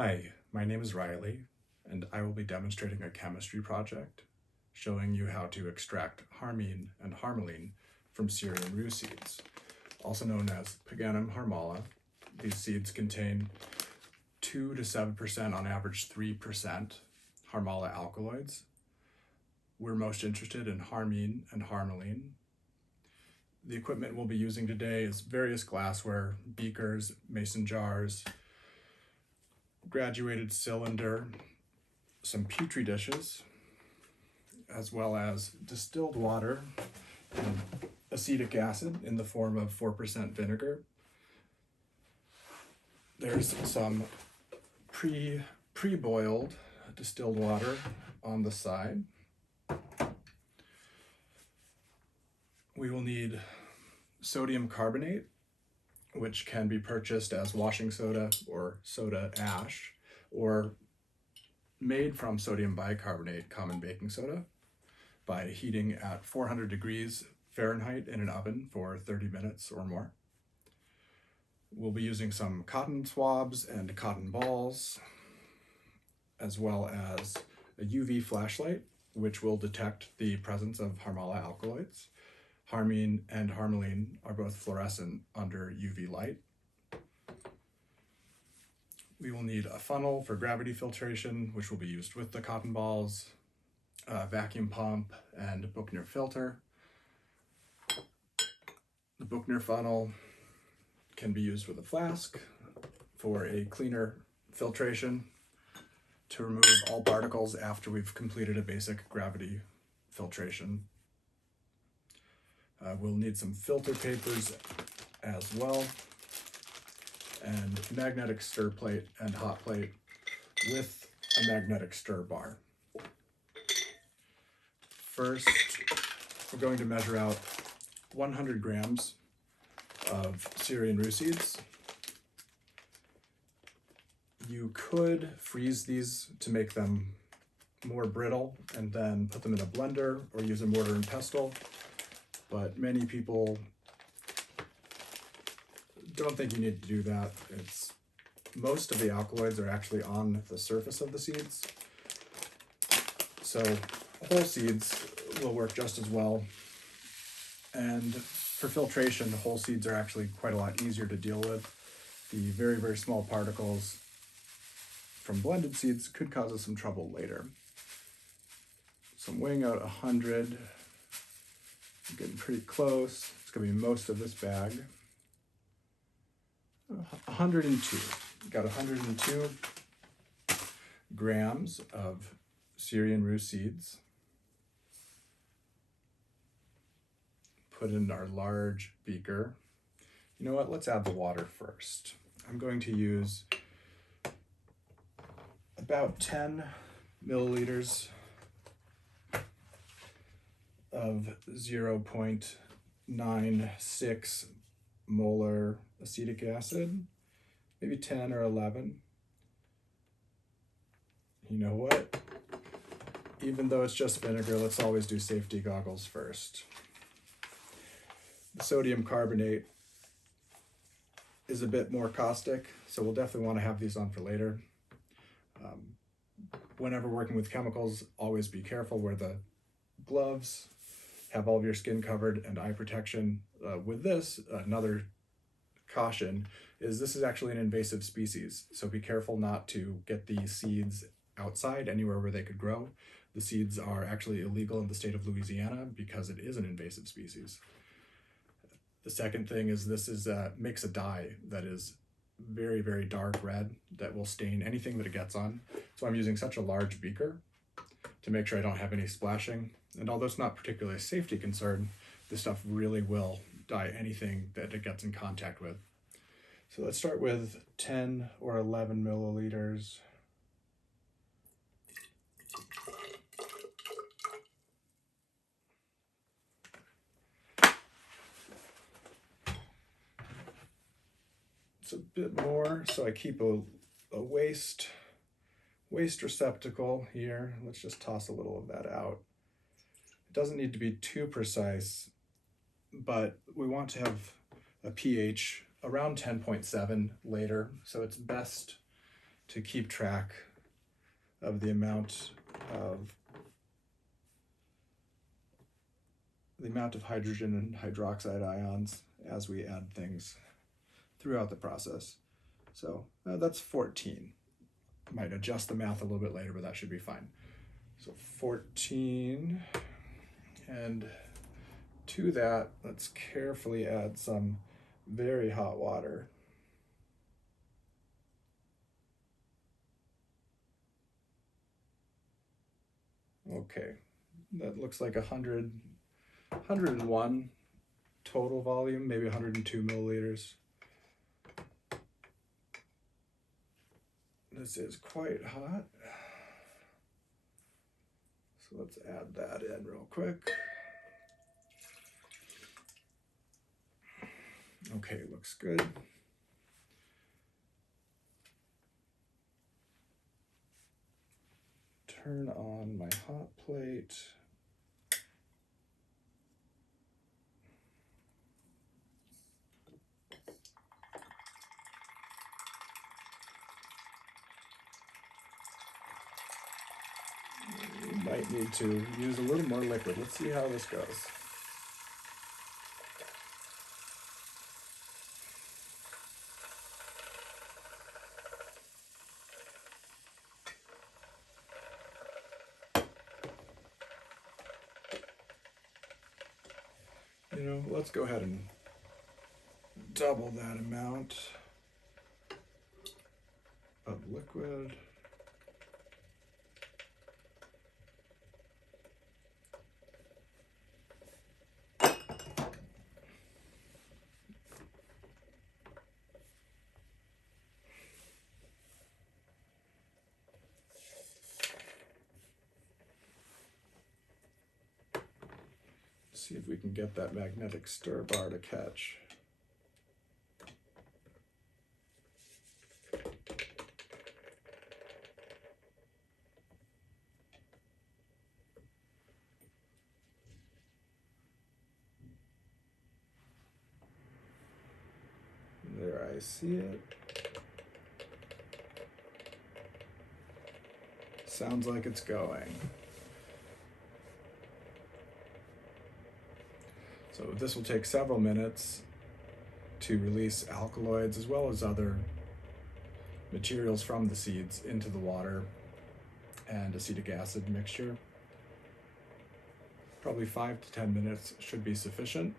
Hi, my name is Riley, and I will be demonstrating a chemistry project showing you how to extract Harmine and Harmaline from Syrian Rue seeds, also known as Peganum Harmala. These seeds contain 2 to 7%, on average 3%, Harmala alkaloids. We're most interested in Harmine and Harmaline. The equipment we'll be using today is various glassware, beakers, mason jars, graduated cylinder, some petri dishes, as well as distilled water and acetic acid in the form of 4% vinegar. There's some pre-boiled distilled water on the side. We will need sodium carbonate, which can be purchased as washing soda or soda ash, or made from sodium bicarbonate, common baking soda, by heating at 400 degrees Fahrenheit in an oven for 30 minutes or more. We'll be using some cotton swabs and cotton balls, as well as a UV flashlight, which will detect the presence of Harmala alkaloids. Harmine and Harmaline are both fluorescent under UV light. We will need a funnel for gravity filtration, which will be used with the cotton balls, a vacuum pump, and a Buchner filter. The Buchner funnel can be used with a flask for a cleaner filtration to remove all particles after we've completed a basic gravity filtration. We'll need some filter papers as well, and magnetic stir plate and hot plate with a magnetic stir bar. First, we're going to measure out 100 grams of Syrian Rue seeds. You could freeze these to make them more brittle and then put them in a blender or use a mortar and pestle, but many people don't think you need to do that. Most of the alkaloids are actually on the surface of the seeds, so whole seeds will work just as well. And for filtration, whole seeds are actually quite a lot easier to deal with. The very, very small particles from blended seeds could cause us some trouble later. So I'm weighing out 100. I'm getting pretty close. It's going to be most of this bag. 102. Got 102 grams of Syrian Rue seeds. Put in our large beaker. You know what? Let's add the water first. I'm going to use about 10 milliliters of 0.96 molar acetic acid, maybe 10 or 11. You know what? Even though it's just vinegar, let's always do safety goggles first. The sodium carbonate is a bit more caustic, so we'll definitely want to have these on for later. Whenever working with chemicals, always be careful. Wear the gloves, have all of your skin covered, and eye protection. With this, another caution is this is actually an invasive species, so be careful not to get the seeds outside anywhere where they could grow. The seeds are actually illegal in the state of Louisiana because it is an invasive species. The second thing is this makes a dye that is very, very dark red that will stain anything that it gets on. So I'm using such a large beaker to make sure I don't have any splashing. And although it's not particularly a safety concern, this stuff really will dye anything that it gets in contact with. So let's start with 10 or 11 milliliters. It's a bit more, so I keep a waste receptacle here. Let's just toss a little of that out. It doesn't need to be too precise, but we want to have a pH around 10.7 later, so it's best to keep track of the amount of hydrogen and hydroxide ions as we add things throughout the process. So that's 14. Might adjust the math a little bit later, but that should be fine. So 14, and to that, let's carefully add some very hot water. Okay, that looks like 101 total volume, maybe 102 milliliters. This is quite hot. So let's add that in real quick. Okay, looks good. Turn on my hot plate. You might need to use a little more liquid. Let's see how this goes. You know, let's go ahead and double that amount of liquid. See if we can get that magnetic stir bar to catch. There, I see it. Sounds like it's going. So this will take several minutes to release alkaloids as well as other materials from the seeds into the water and acetic acid mixture. Probably 5 to 10 minutes should be sufficient.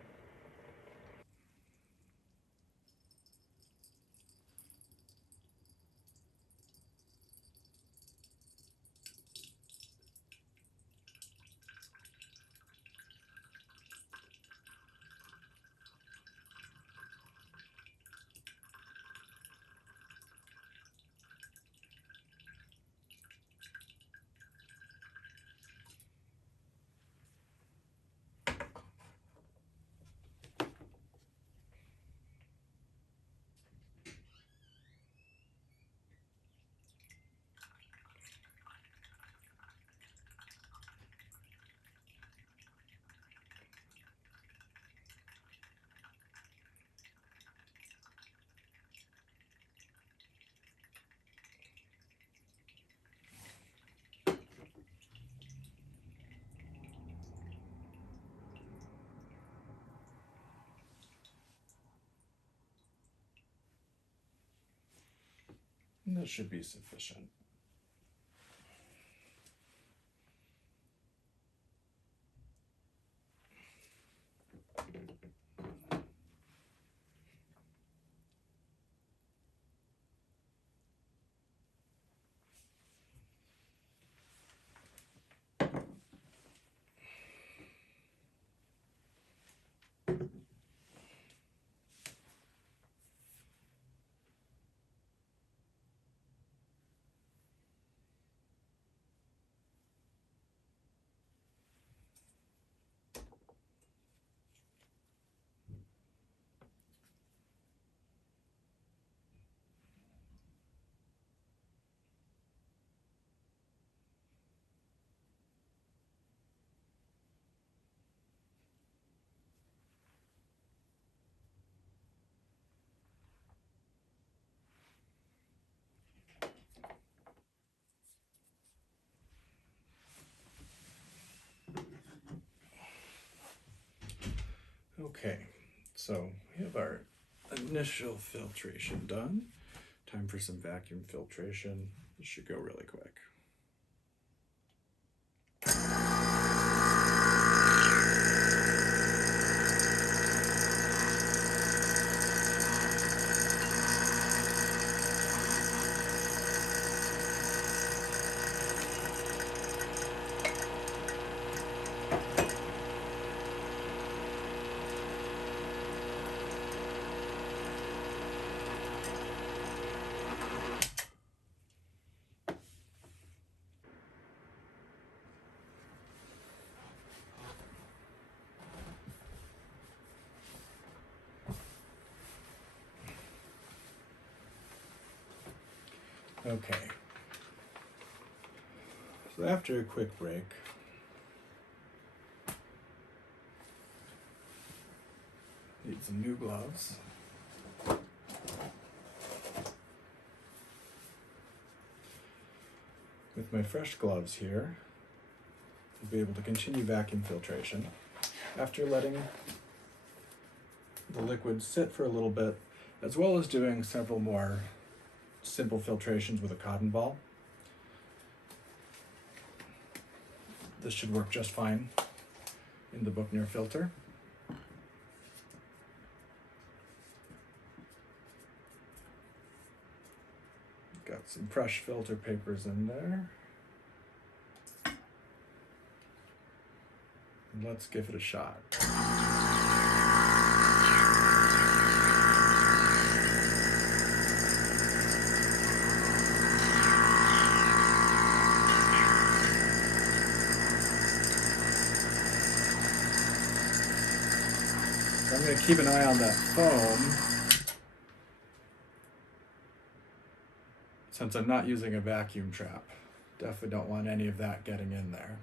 And that should be sufficient. Okay, so we have our initial filtration done. Time for some vacuum filtration. This should go really quick. Okay. So after a quick break, need some new gloves. With my fresh gloves here, I'll be able to continue vacuum filtration after letting the liquid sit for a little bit, as well as doing several more simple filtrations with a cotton ball. This should work just fine in the Buchner filter. Got some fresh filter papers in there. And let's give it a shot. So I'm going to keep an eye on that foam, since I'm not using a vacuum trap. Definitely don't want any of that getting in there.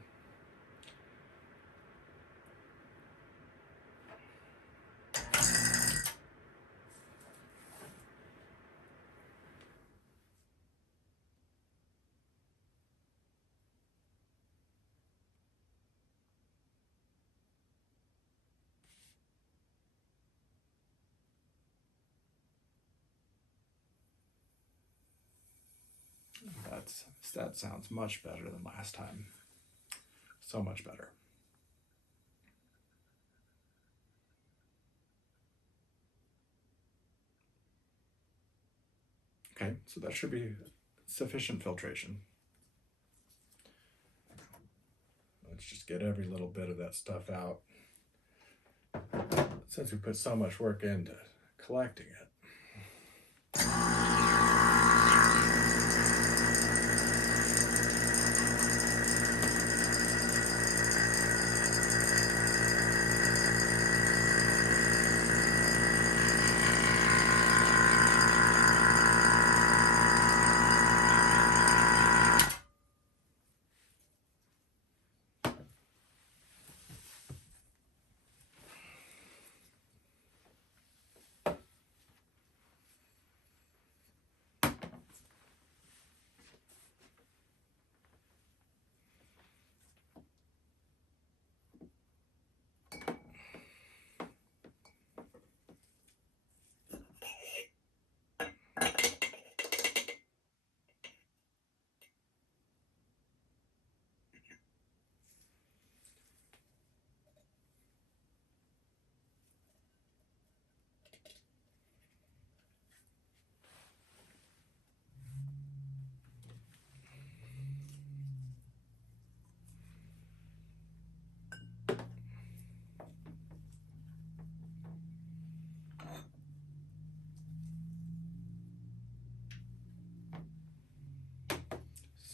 That sounds much better than last time. So much better. Okay, so that should be sufficient filtration. Let's just get every little bit of that stuff out, since we put so much work into collecting it.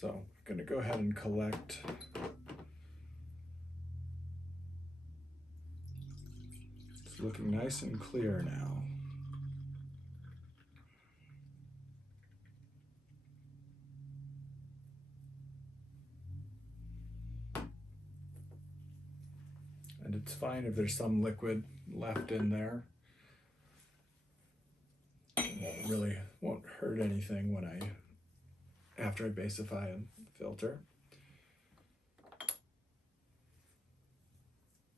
So I'm going to go ahead and collect it's looking nice and clear now. And it's fine if there's some liquid left in there. It won't hurt anything after I basify and filter.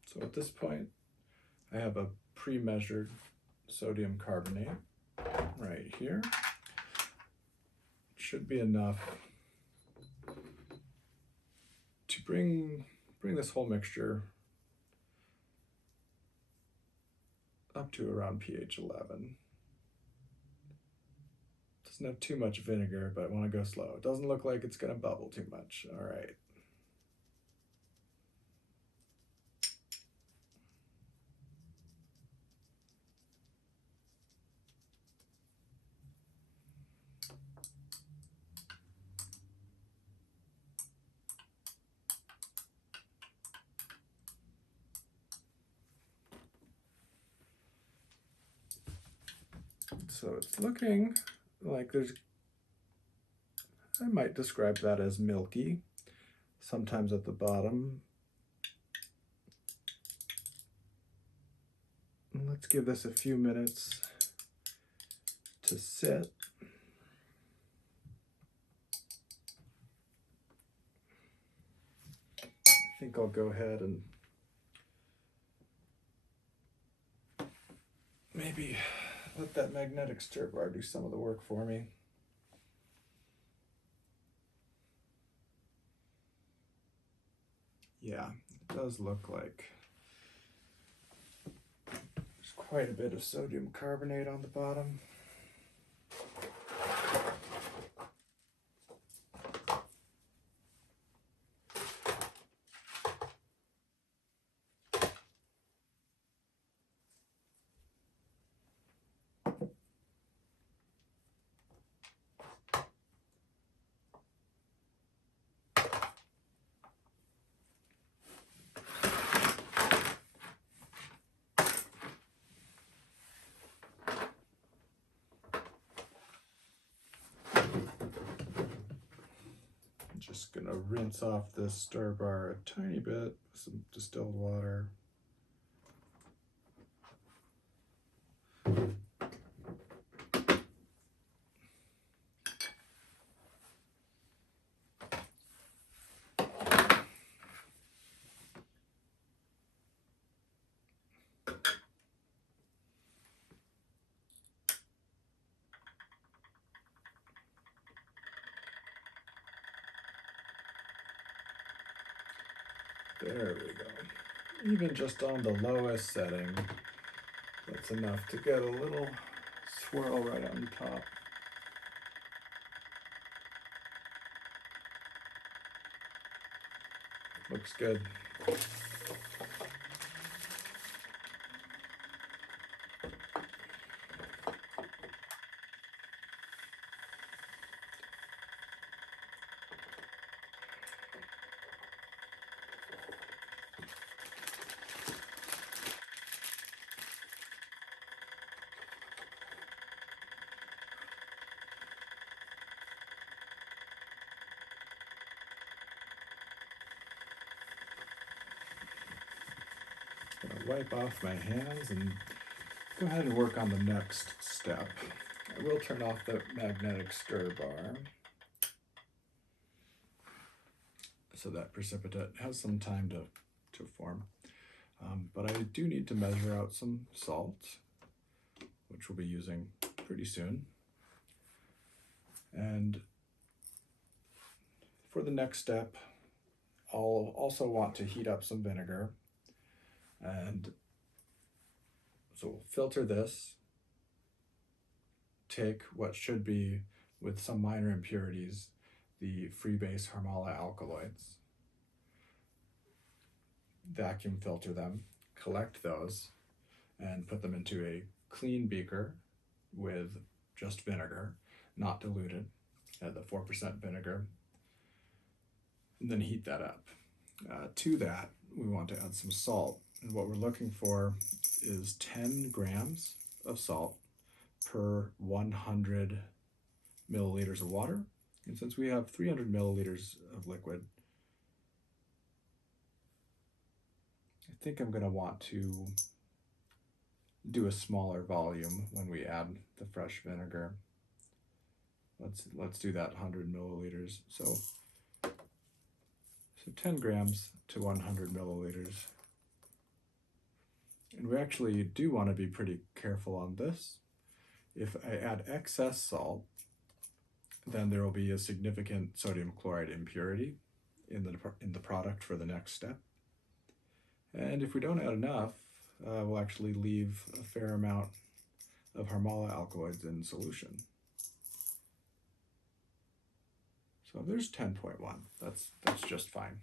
So at this point, I have a pre-measured sodium carbonate right here. Should be enough to bring this whole mixture up to around pH 11. Doesn't have too much vinegar, but I want to go slow. It doesn't look like it's going to bubble too much. All right. So it's looking like I might describe that as milky. Sometimes at the bottom. Let's give this a few minutes to sit. I think I'll go ahead and maybe let that magnetic stir bar do some of the work for me. Yeah, it does look like there's quite a bit of sodium carbonate on the bottom. Just gonna rinse off this stir bar a tiny bit with some distilled water. There we go. Even just on the lowest setting, that's enough to get a little swirl right on top. Looks good. Wipe off my hands and go ahead and work on the next step. I will turn off the magnetic stir bar so that precipitate has some time to form. But I do need to measure out some salt, which we'll be using pretty soon. And for the next step, I'll also want to heat up some vinegar. And so we'll filter this, take what should be, with some minor impurities, the free base Harmala alkaloids, vacuum filter them, collect those, and put them into a clean beaker with just vinegar, not diluted, the 4% vinegar, and then heat that up. To that, we want to add some salt. And what we're looking for is 10 grams of salt per 100 milliliters of water. And since we have 300 milliliters of liquid, I think I'm going to want to do a smaller volume when we add the fresh vinegar. Let's do that 100 milliliters. So 10 grams to 100 milliliters. And we actually do want to be pretty careful on this. If I add excess salt, then there will be a significant sodium chloride impurity in the product for the next step. And if we don't add enough, we'll actually leave a fair amount of Harmala alkaloids in solution. So there's 10.1. That's just fine.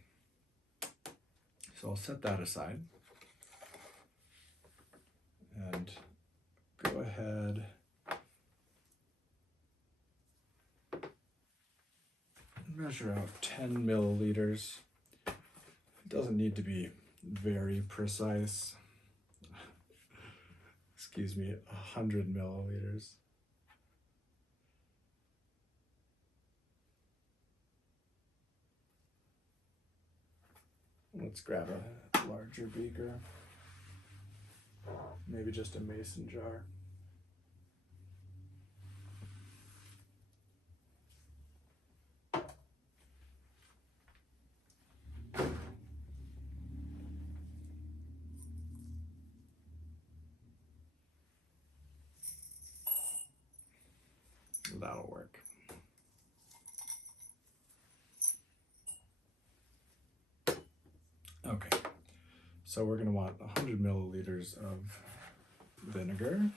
So I'll set that aside and go ahead and measure out 10 milliliters. It doesn't need to be very precise. Excuse me, 100 milliliters. Let's grab a larger beaker, maybe just a mason jar. That'll work. Okay, so we're going to want 100 milliliters of vinegar.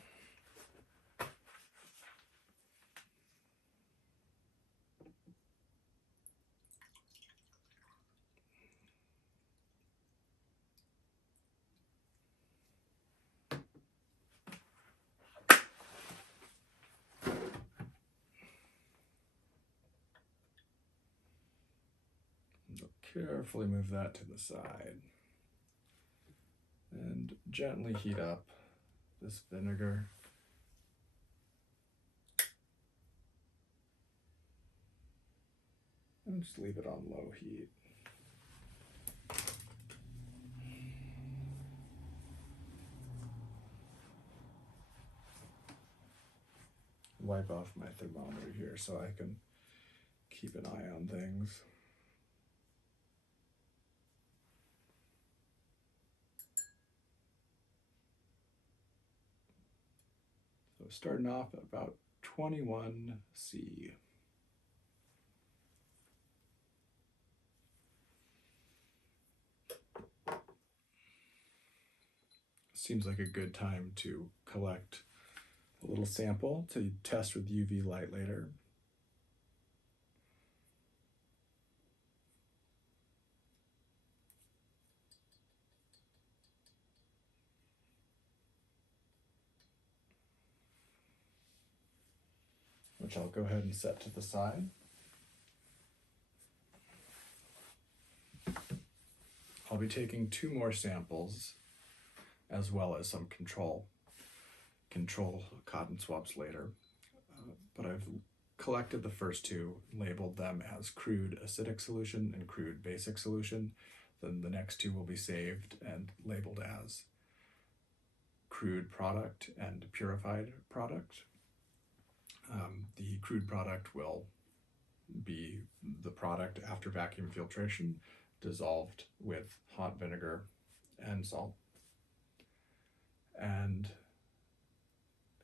Carefully move that to the side and gently heat up this vinegar. And just leave it on low heat. Wipe off my thermometer here so I can keep an eye on things. So starting off at about 21 C. Seems like a good time to collect a little sample to test with UV light later. Which I'll go ahead and set to the side. I'll be taking 2 more samples as well as some control cotton swabs later. But I've collected the first 2, labeled them as crude acidic solution and crude basic solution. Then the next 2 will be saved and labeled as crude product and purified product. The crude product will be the product after vacuum filtration, dissolved with hot vinegar and salt. And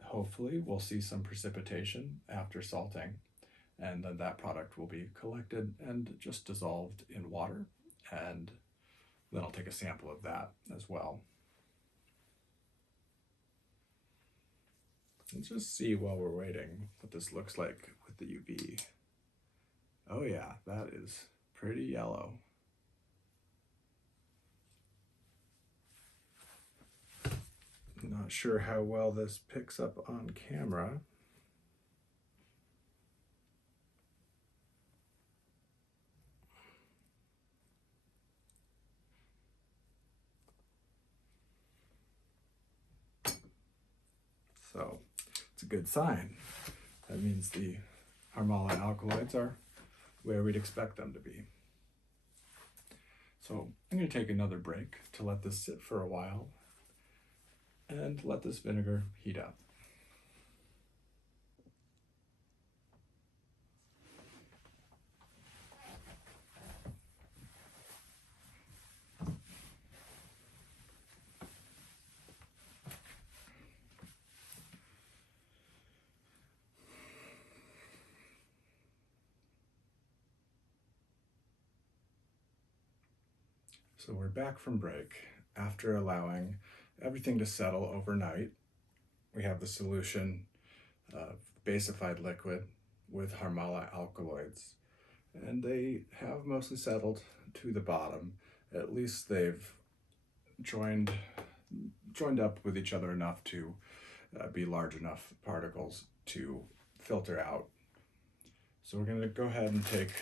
hopefully we'll see some precipitation after salting, and then that product will be collected and just dissolved in water, and then I'll take a sample of that as well. Let's just see while we're waiting what this looks like with the UV. Oh yeah, that is pretty yellow. Not sure how well this picks up on camera. So it's a good sign. That means the Harmala alkaloids are where we'd expect them to be. So I'm going to take another break to let this sit for a while and let this vinegar heat up. So we're back from break. After allowing everything to settle overnight, we have the solution of basified liquid with Harmala alkaloids. And they have mostly settled to the bottom. At least they've joined up with each other enough to be large enough particles to filter out. So we're going to go ahead and take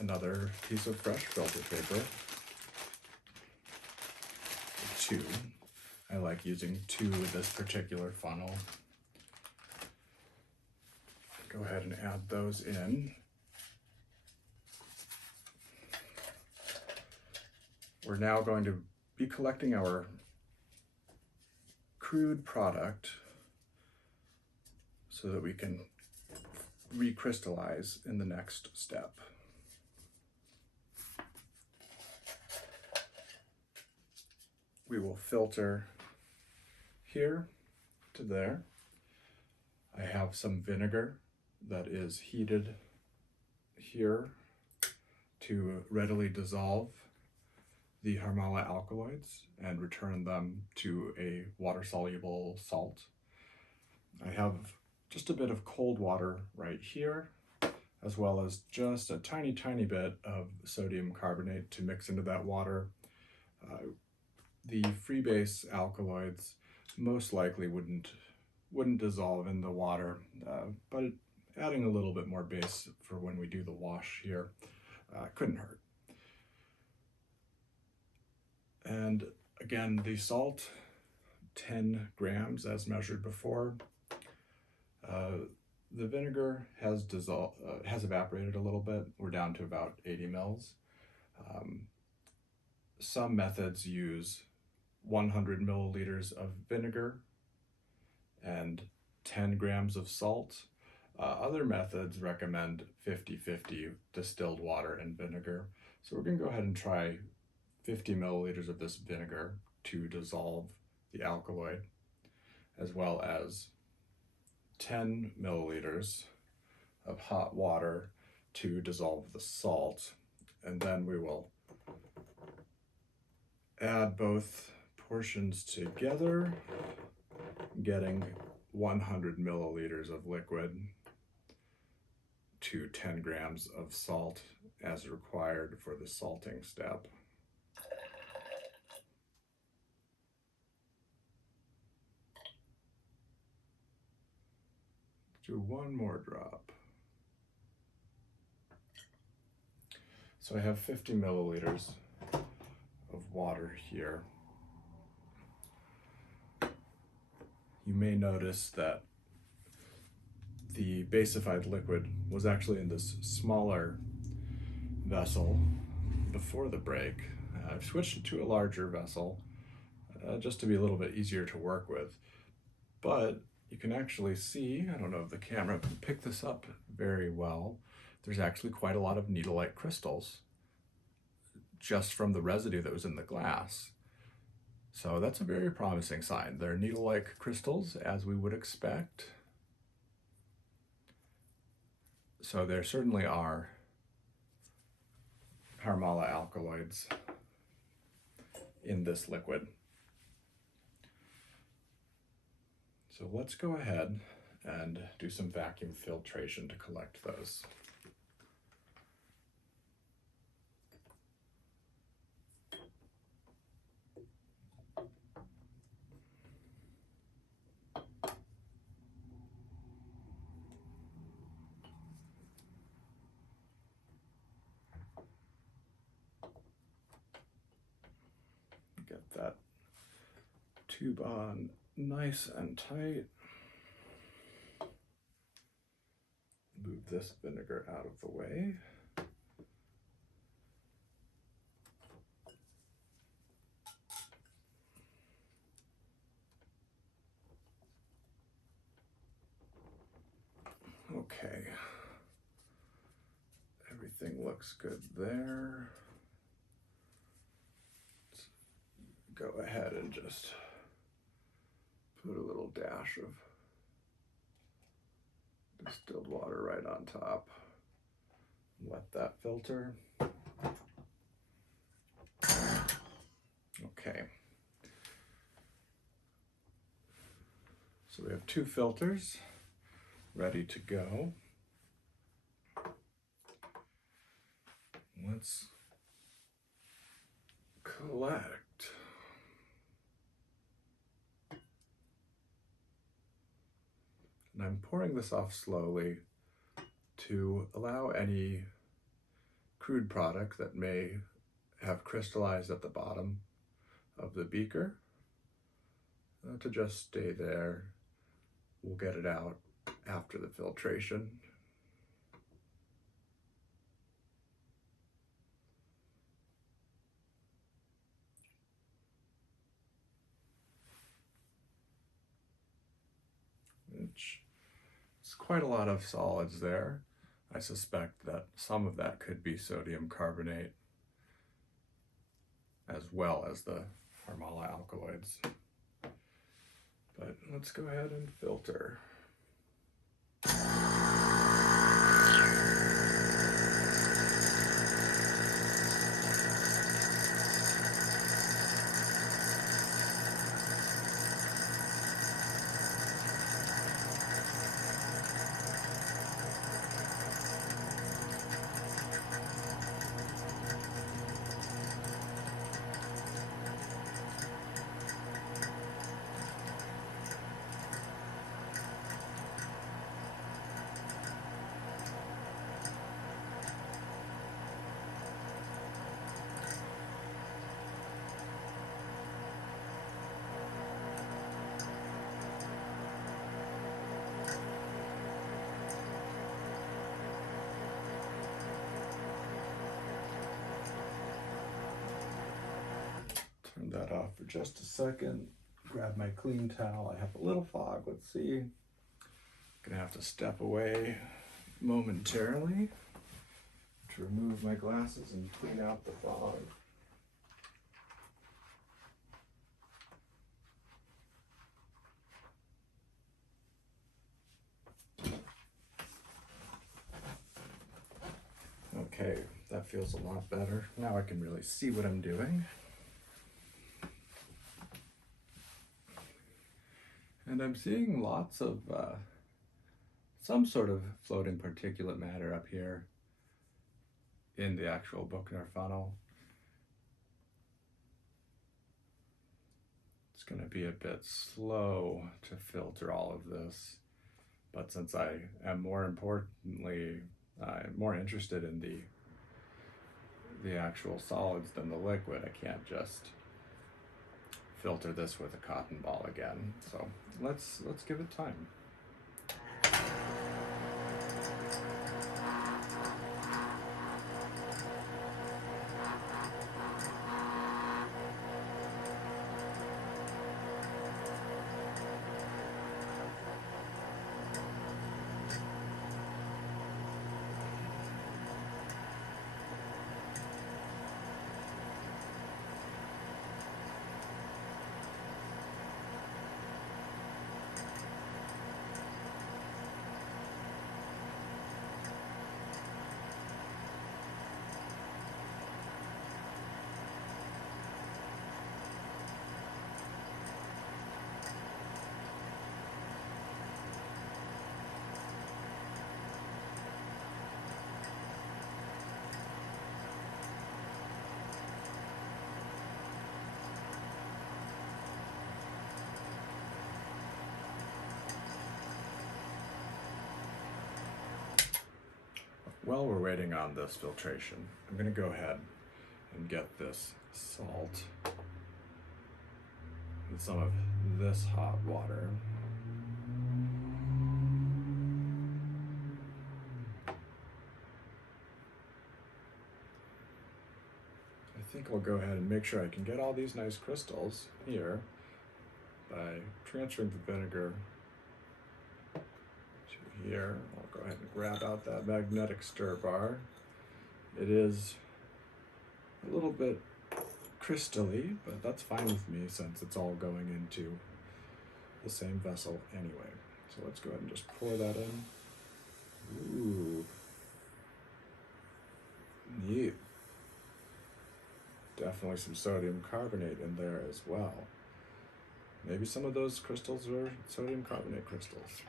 another piece of fresh filter paper. 2. I like using 2 with this particular funnel. Go ahead and add those in. We're now going to be collecting our crude product so that we can recrystallize in the next step. We will filter here to there. I have some vinegar that is heated here to readily dissolve the Harmala alkaloids and return them to a water-soluble salt. I have just a bit of cold water right here, as well as just a tiny bit of sodium carbonate to mix into that water. The free base alkaloids most likely wouldn't dissolve in the water, but adding a little bit more base for when we do the wash here couldn't hurt. And again, the salt, 10 grams as measured before. The vinegar has evaporated a little bit. We're down to about 80 mils. Some methods use 100 milliliters of vinegar and 10 grams of salt. Other methods recommend 50-50 distilled water and vinegar. So we're going to go ahead and try 50 milliliters of this vinegar to dissolve the alkaloid, as well as 10 milliliters of hot water to dissolve the salt. And then we will add both portions together, getting 100 milliliters of liquid to 10 grams of salt as required for the salting step. Do one more drop. So I have 50 milliliters of water here. You may notice that the basified liquid was actually in this smaller vessel before the break. I've switched it to a larger vessel just to be a little bit easier to work with. But you can actually see, I don't know if the camera can pick this up very well, there's actually quite a lot of needle-like crystals just from the residue that was in the glass. So that's a very promising sign. They're needle-like crystals, as we would expect. So there certainly are Harmala alkaloids in this liquid. So let's go ahead and do some vacuum filtration to collect those. Get that tube on nice and tight. Move this vinegar out of the way. Okay, everything looks good there. Let's go ahead and just put a little dash of distilled water right on top. Let that filter. Okay. So we have 2 filters ready to go. Let's collect. And I'm pouring this off slowly to allow any crude product that may have crystallized at the bottom of the beaker to just stay there. We'll get it out after the filtration. Which is quite a lot of solids there. I suspect that some of that could be sodium carbonate as well as the Harmala alkaloids. But let's go ahead and filter. Turn that off for just a second. Grab my clean towel. I have a little fog. Let's see. Gonna have to step away momentarily to remove my glasses and clean out the fog. Okay, that feels a lot better. Now I can really see what I'm doing. And I'm seeing lots of some sort of floating particulate matter up here in the actual Buchner funnel. It's going to be a bit slow to filter all of this, but since I am more interested in the actual solids than the liquid, I can't just filter this with a cotton ball again. So let's give it time. While we're waiting on this filtration, I'm going to go ahead and get this salt with some of this hot water. I think I'll go ahead and make sure I can get all these nice crystals here by transferring the vinegar to here. I'll go ahead and grab out that magnetic stir bar. It is a little bit crystally, but that's fine with me since it's all going into the same vessel anyway. So let's go ahead and just pour that in. Ooh. Neat. Definitely some sodium carbonate in there as well. Maybe some of those crystals are sodium carbonate crystals.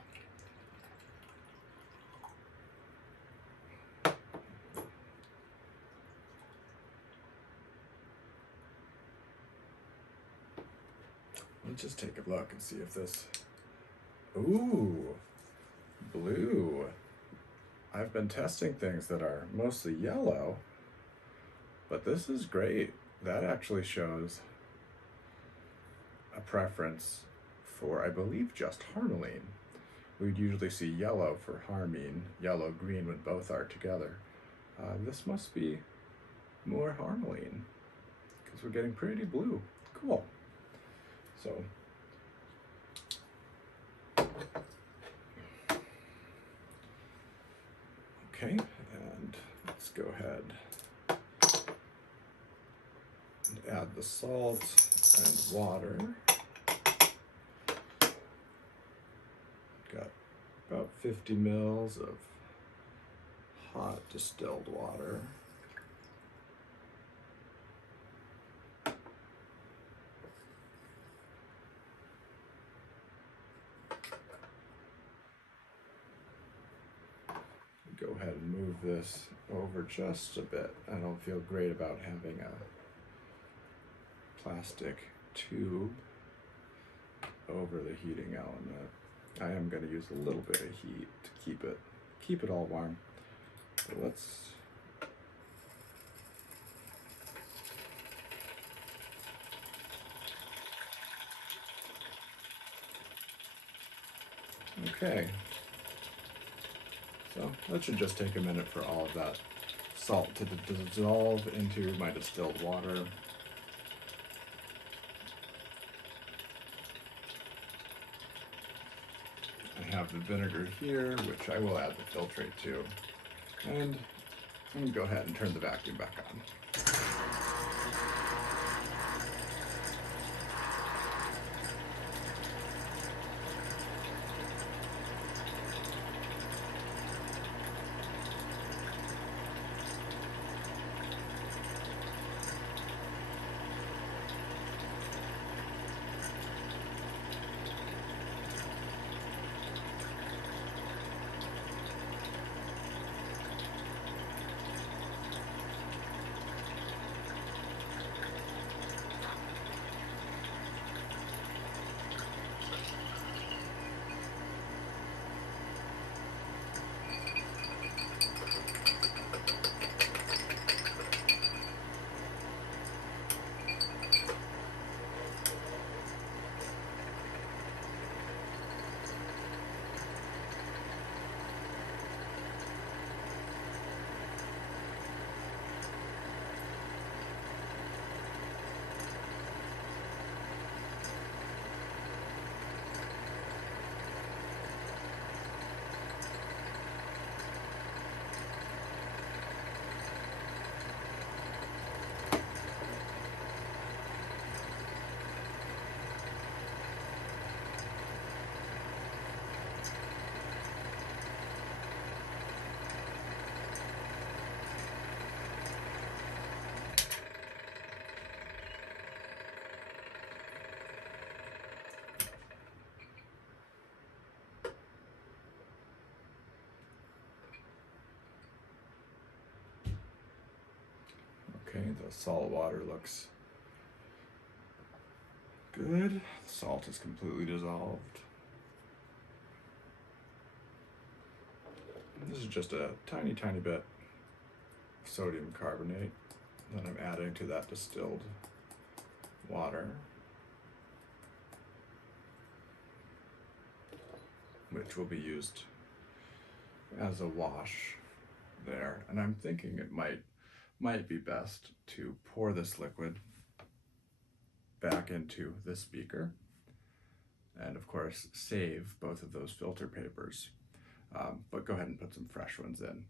Let's just take a look and see if this... Ooh, blue. I've been testing things that are mostly yellow, but this is great. That actually shows a preference for, I believe, just Harmaline. We'd usually see yellow for Harmine, yellow-green when both are together. This must be more Harmaline, because we're getting pretty blue. Cool. So, okay, and let's go ahead and add the salt and water. Got about 50 mils of hot distilled water. Go ahead and move this over just a bit. I don't feel great about having a plastic tube over the heating element. I am going to use a little bit of heat to keep it all warm. So let's okay. So that should just take a minute for all of that salt to dissolve into my distilled water. I have the vinegar here, which I will add the filtrate to. And I'm going to go ahead and turn the vacuum back on. Okay, the salt water looks good. The salt is completely dissolved. This is just a tiny, tiny bit of sodium carbonate that I'm adding to that distilled water, which will be used as a wash there. And I'm thinking it might be best to pour this liquid back into this beaker and of course save both of those filter papers, but go ahead and put some fresh ones in.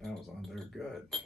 That was on there good.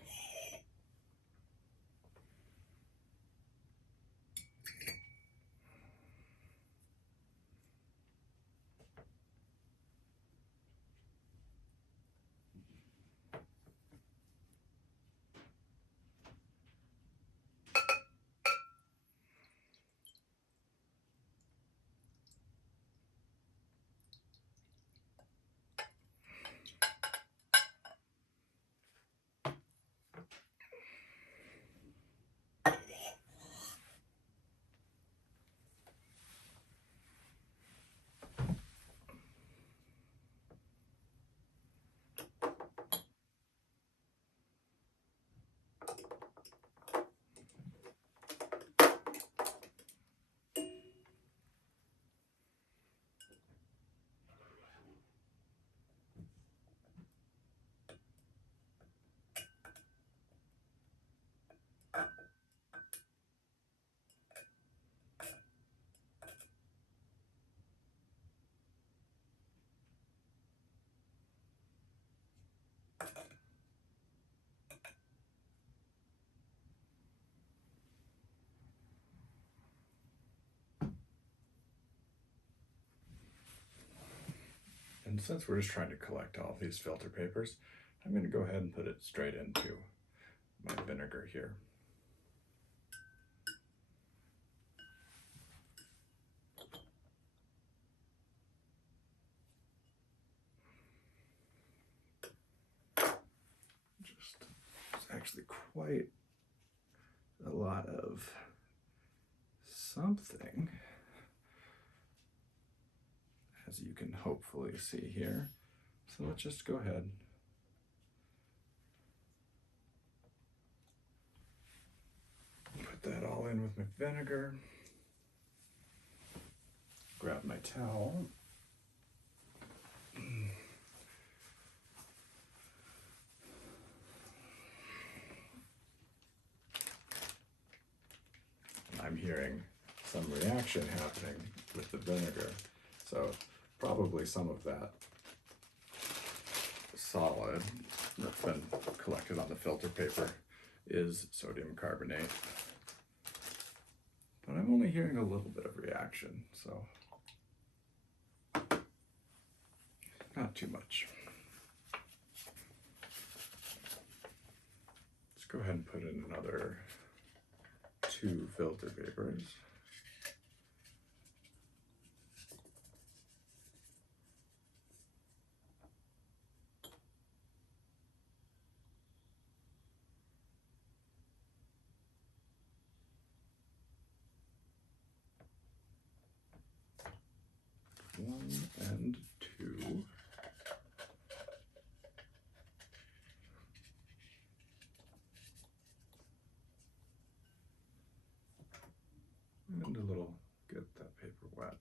And since we're just trying to collect all these filter papers, I'm going to go ahead and put it straight into my vinegar here. It's actually quite a lot of something, as you can hopefully see here. So let's just go ahead. Put that all in with my vinegar. Grab my towel. I'm hearing some reaction happening with the vinegar. So probably some of that solid that's been collected on the filter paper is sodium carbonate. But I'm only hearing a little bit of reaction, so not too much. Let's go ahead and put in another 2 filter papers. One and 2. And a little, get that paper wet.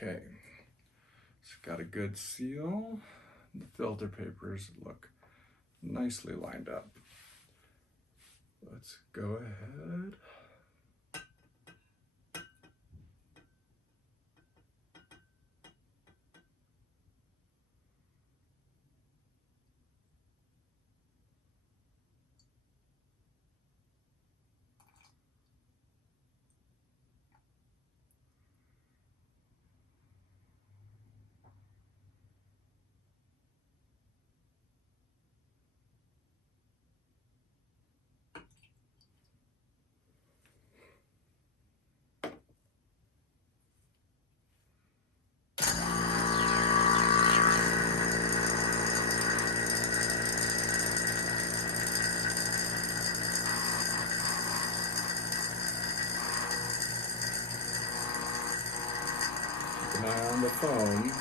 Okay, it's got a good seal. The filter papers look nicely lined up. Let's go ahead. eye on the foam.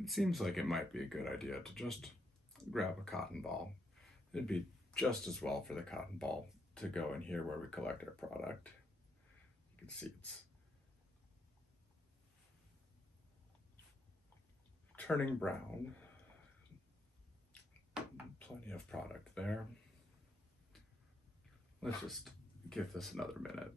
It seems like it might be a good idea to just grab a cotton ball. It'd be just as well for the cotton ball to go in here where we collect our product. You can see it's turning brown. Plenty of product there. Let's just give this another minute.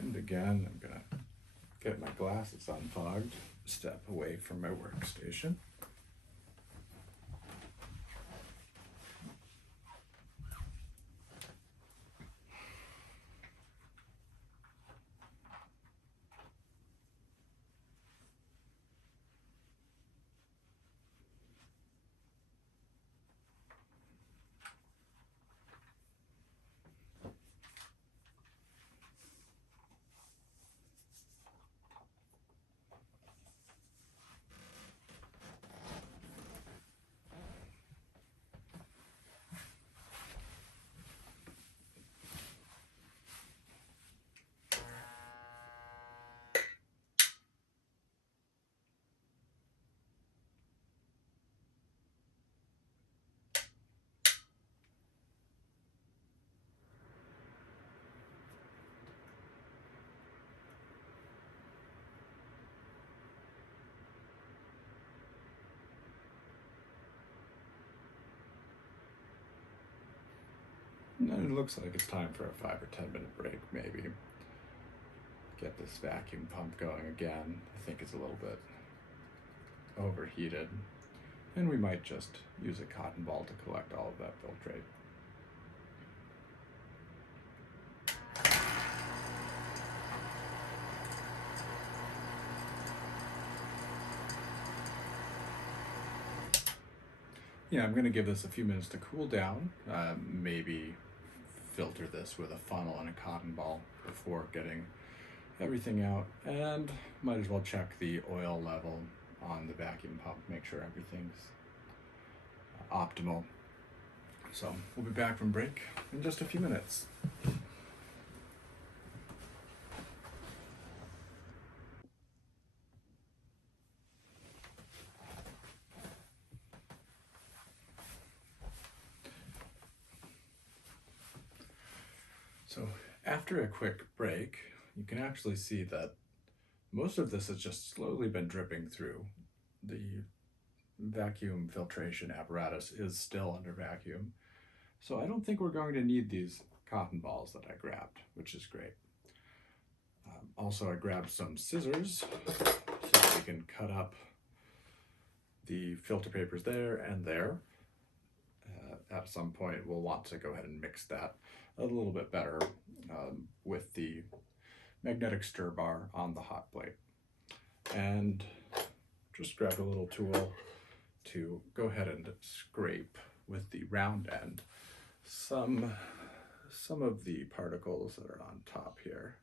And again, I'm gonna get my glasses unfogged, step away from my workstation. And it looks like it's time for a 5 or 10 minute break, maybe. Get this vacuum pump going again. I think it's a little bit overheated. And we might just use a cotton ball to collect all of that filtrate. Yeah, I'm going to give this a few minutes to cool down. Maybe filter this with a funnel and a cotton ball before getting everything out, and might as well check the oil level on the vacuum pump, make sure everything's optimal. So we'll be back from break in just a few minutes. So after a quick break, you can actually see that most of this has just slowly been dripping through. The vacuum filtration apparatus is still under vacuum. So I don't think we're going to need these cotton balls that I grabbed, which is great. Also, I grabbed some scissors so we can cut up the filter papers there and there. At some point, we'll want to go ahead and mix that a little bit better with the magnetic stir bar on the hot plate. And just grab a little tool to go ahead and scrape with the round end some of the particles that are on top here.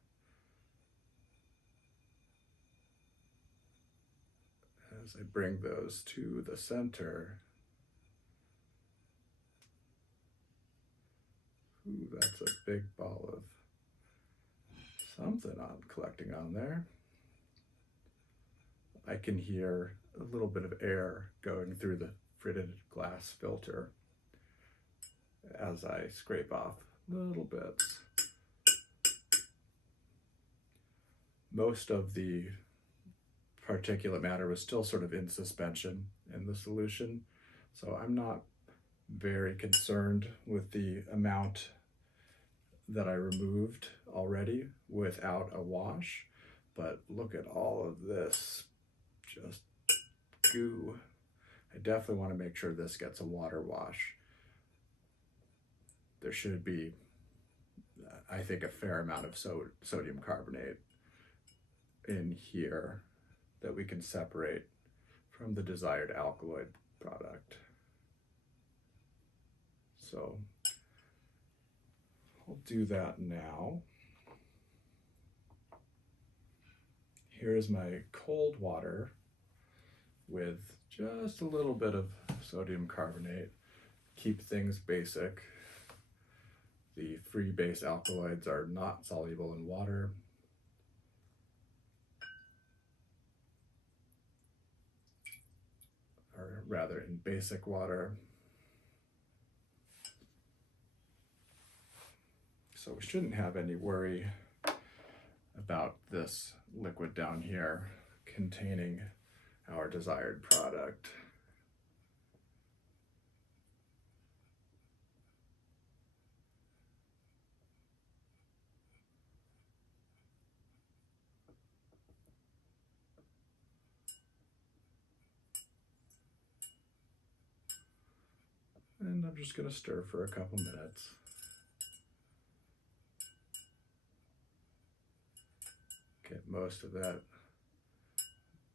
As I bring those to the center. Ooh, that's a big ball of something collecting on there. I can hear a little bit of air going through the fritted glass filter as I scrape off little bits. Most of the particulate matter was still sort of in suspension in the solution, so I'm not very concerned with the amount that I removed already without a wash. But look at all of this just goo. I definitely want to make sure this gets a water wash. There should be, I think, a fair amount of sodium carbonate in here that we can separate from the desired alkaloid product. So I'll do that now. Here's my cold water with just a little bit of sodium carbonate. Keep things basic. The free base alkaloids are not soluble in water. Or rather in basic water. So we shouldn't have any worry about this liquid down here containing our desired product. And I'm just going to stir for a couple minutes. Get most of that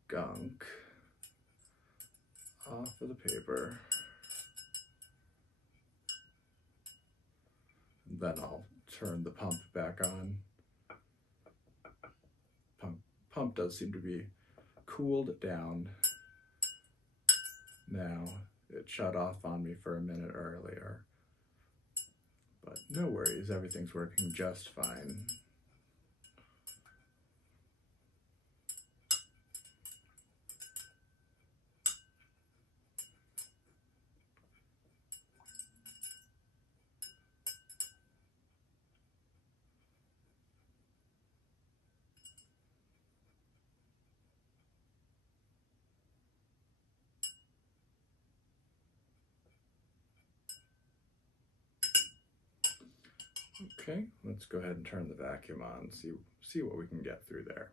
gunk off of the paper. And then I'll turn the pump back on. Pump does seem to be cooled down now. It shut off on me for a minute earlier, but no worries, everything's working just fine. Okay, let's go ahead and turn the vacuum on, see what we can get through there.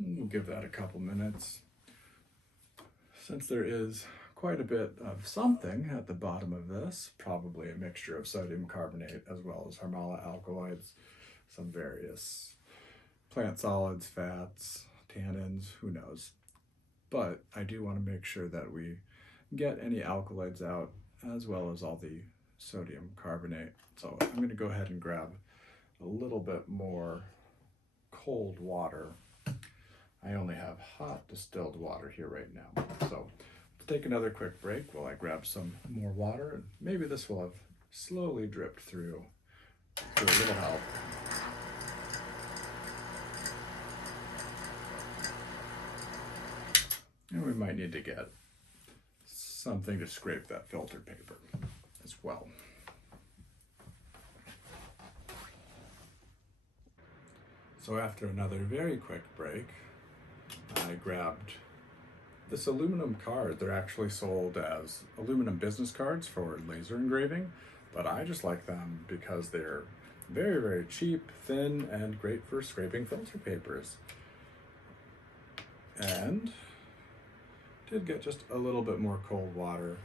We'll give that a couple minutes. Since there is quite a bit of something at the bottom of this, probably a mixture of sodium carbonate as well as Harmala alkaloids, some various plant solids, fats, tannins, who knows. But I do want to make sure that we get any alkaloids out as well as all the sodium carbonate. So I'm going to go ahead and grab a little bit more cold water. I only have hot distilled water here right now. So let's take another quick break while I grab some more water, and maybe this will have slowly dripped through for a little help. And we might might need to get something to scrape that filter paper as well. So after another very quick break, I grabbed this aluminum card. They're actually sold as aluminum business cards for laser engraving, but I just like them because they're very, very cheap, thin, and great for scraping filter papers. And did get just a little bit more cold water,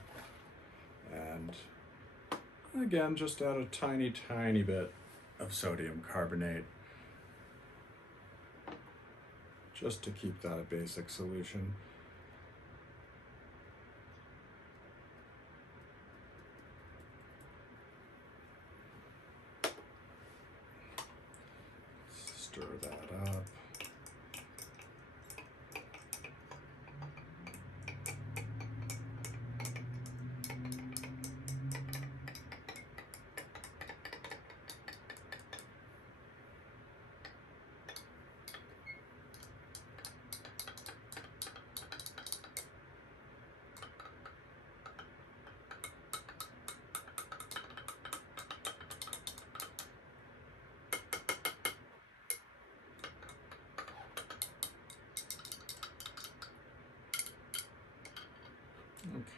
and again, just add a tiny, tiny bit of sodium carbonate just to keep that a basic solution. Stir that up.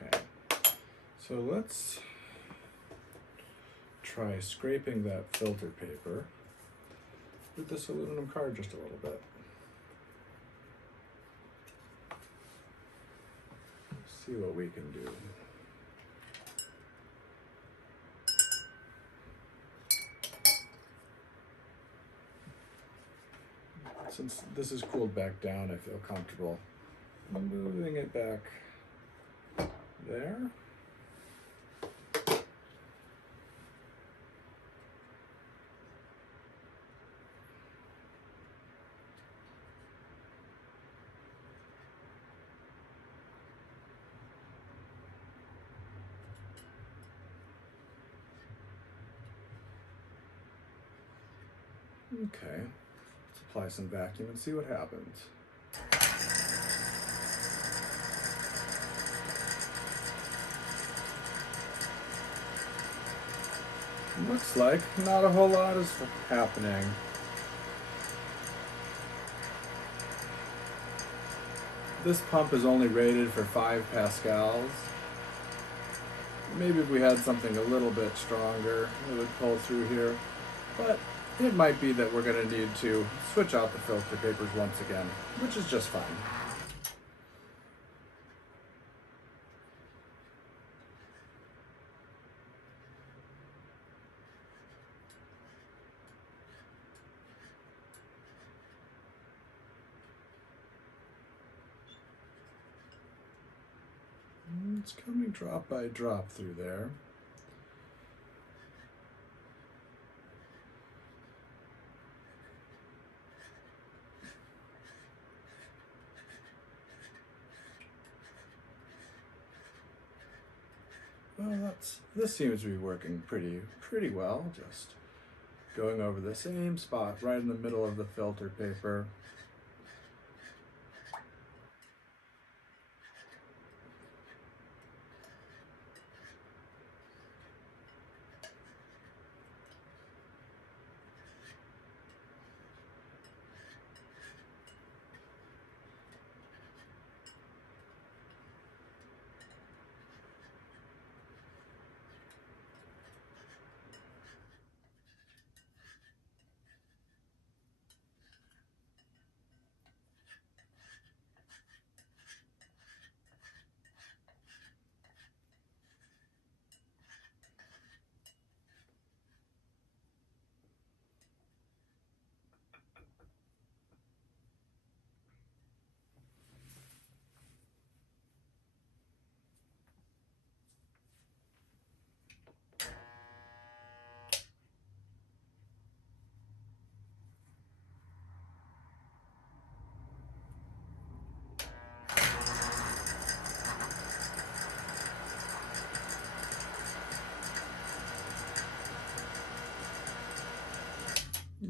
Okay, so let's try scraping that filter paper with this aluminum card just a little bit. See what we can do. Since this is cooled back down, I feel comfortable moving it back there. Okay, let's apply some vacuum and see what happens. Looks like not a whole lot is happening. This pump is only rated for 5 pascals. Maybe if we had something a little bit stronger, it would pull through here. But it might be that we're going to need to switch out the filter papers once again, which is just fine. It's coming drop by drop through there. Well, this seems to be working pretty well. Just going over the same spot right in the middle of the filter paper.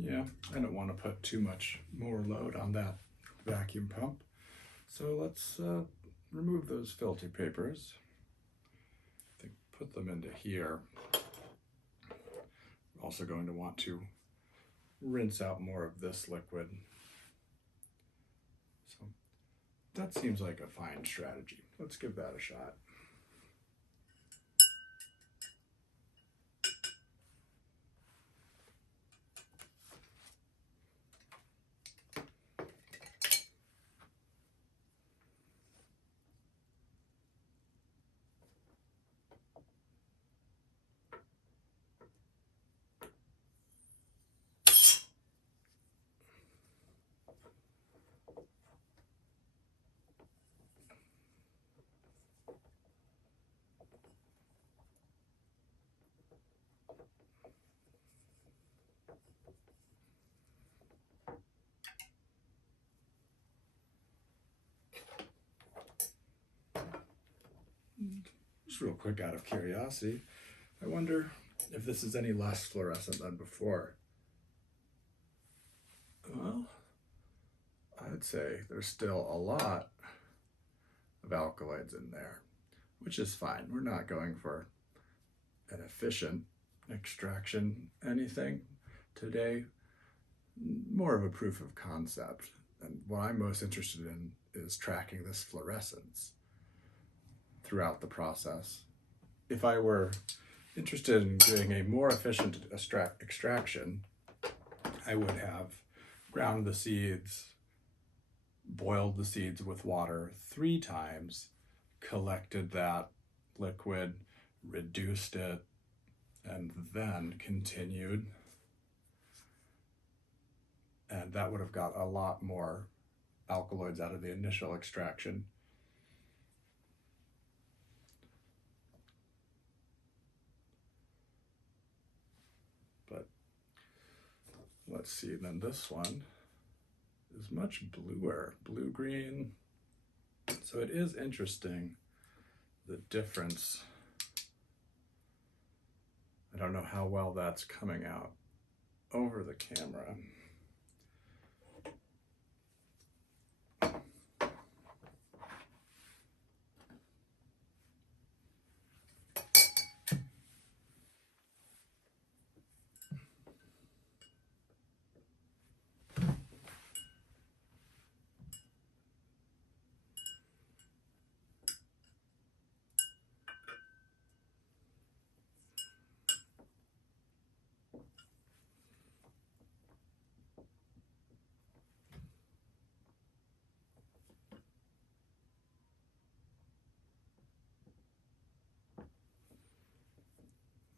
Yeah, I don't want to put too much more load on that vacuum pump. So let's remove those filter papers. I think put them into here. We're also going to want to rinse out more of this liquid. So that seems like a fine strategy. Let's give that a shot. Just real quick, out of curiosity, I wonder if this is any less fluorescent than before. Well, I'd say there's still a lot of alkaloids in there, which is fine. We're not going for an efficient extraction anything today, more of a proof of concept. And what I'm most interested in is tracking this fluorescence throughout the process. If I were interested in doing a more efficient extraction, I would have ground the seeds, boiled the seeds with water 3 times, collected that liquid, reduced it, and then continued. And that would have got a lot more alkaloids out of the initial extraction. But let's see, then this one is much bluer, blue-green. So it is interesting, the difference. I don't know how well that's coming out over the camera.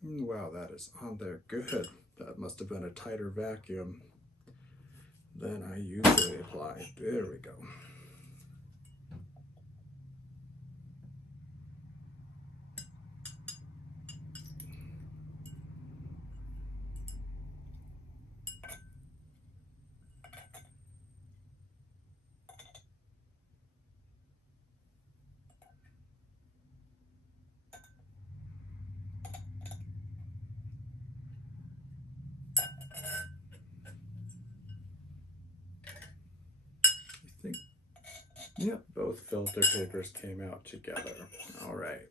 Wow, that is on there good. That must have been a tighter vacuum than I usually apply. There we go. Yep, both filter papers came out together. All right.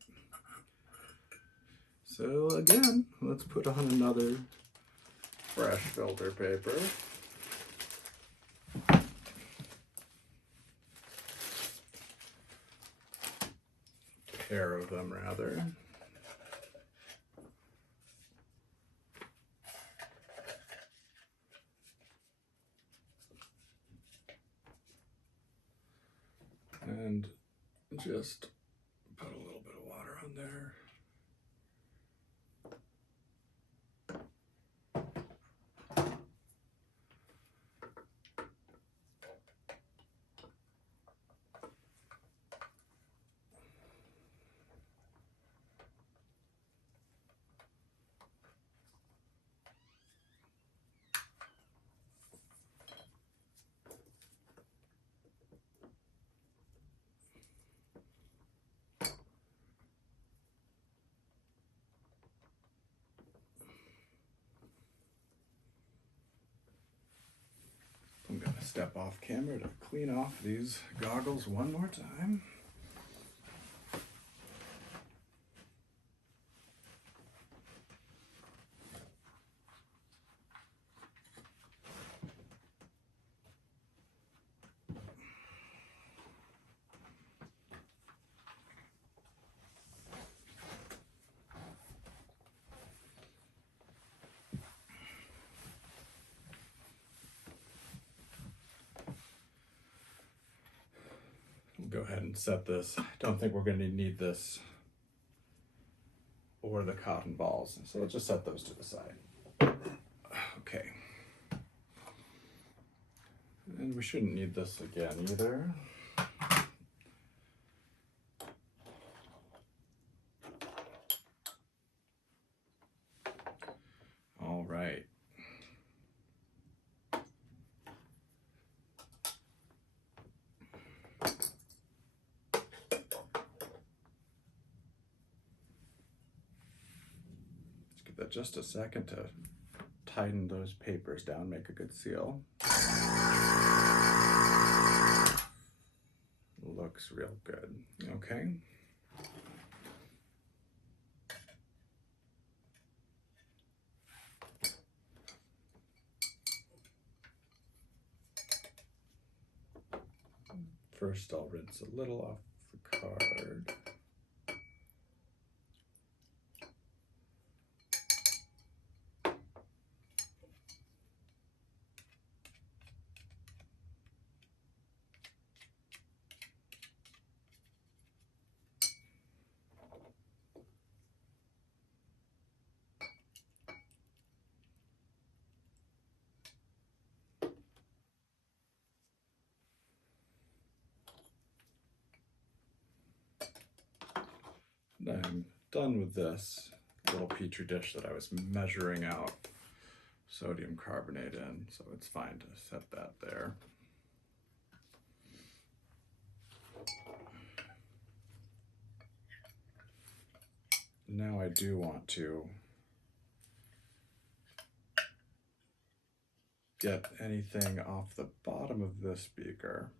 So again, let's put on another fresh filter paper. Pair of them, rather. And just put a little bit of water on there. I'm going to step off camera to clean off these goggles one more time. ahead and set this. Don't think we're going to need this or the cotton balls, so let's just set those to the side. Okay. And we shouldn't need this again either. All right. Let's give that just a second to tighten those papers down, make a good seal. Looks real good. Okay. First, I'll rinse a little off the card. I'm done with this little petri dish that I was measuring out sodium carbonate in, so it's fine to set that there. Now I do want to get anything off the bottom of this beaker.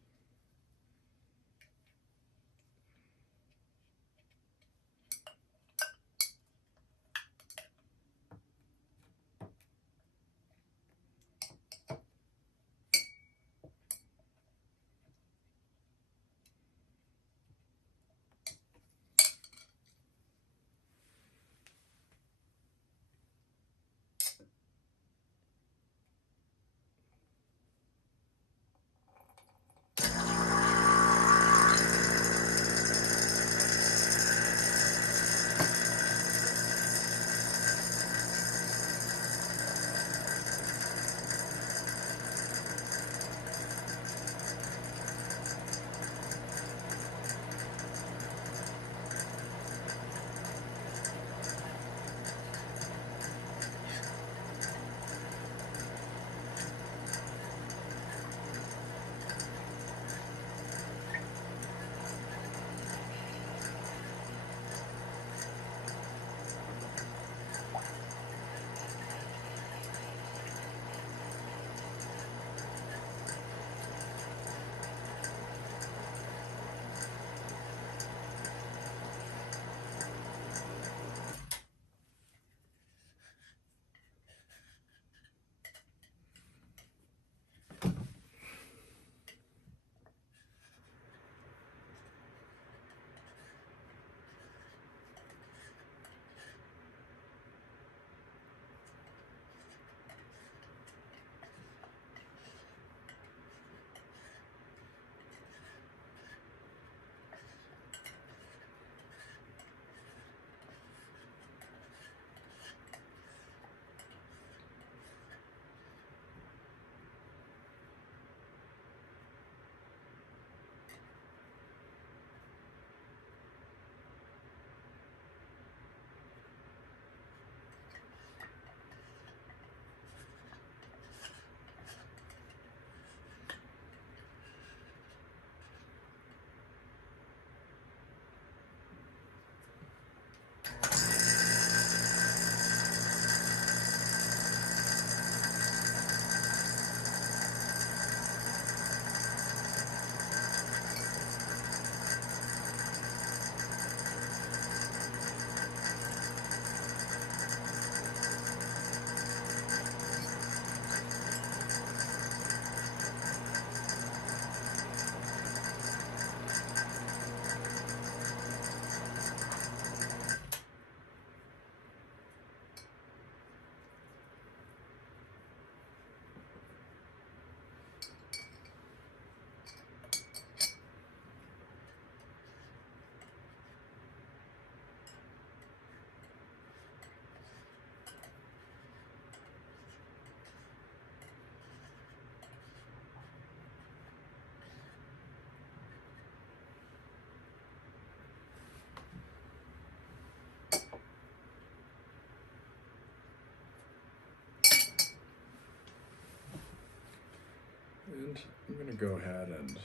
And I'm going to go ahead and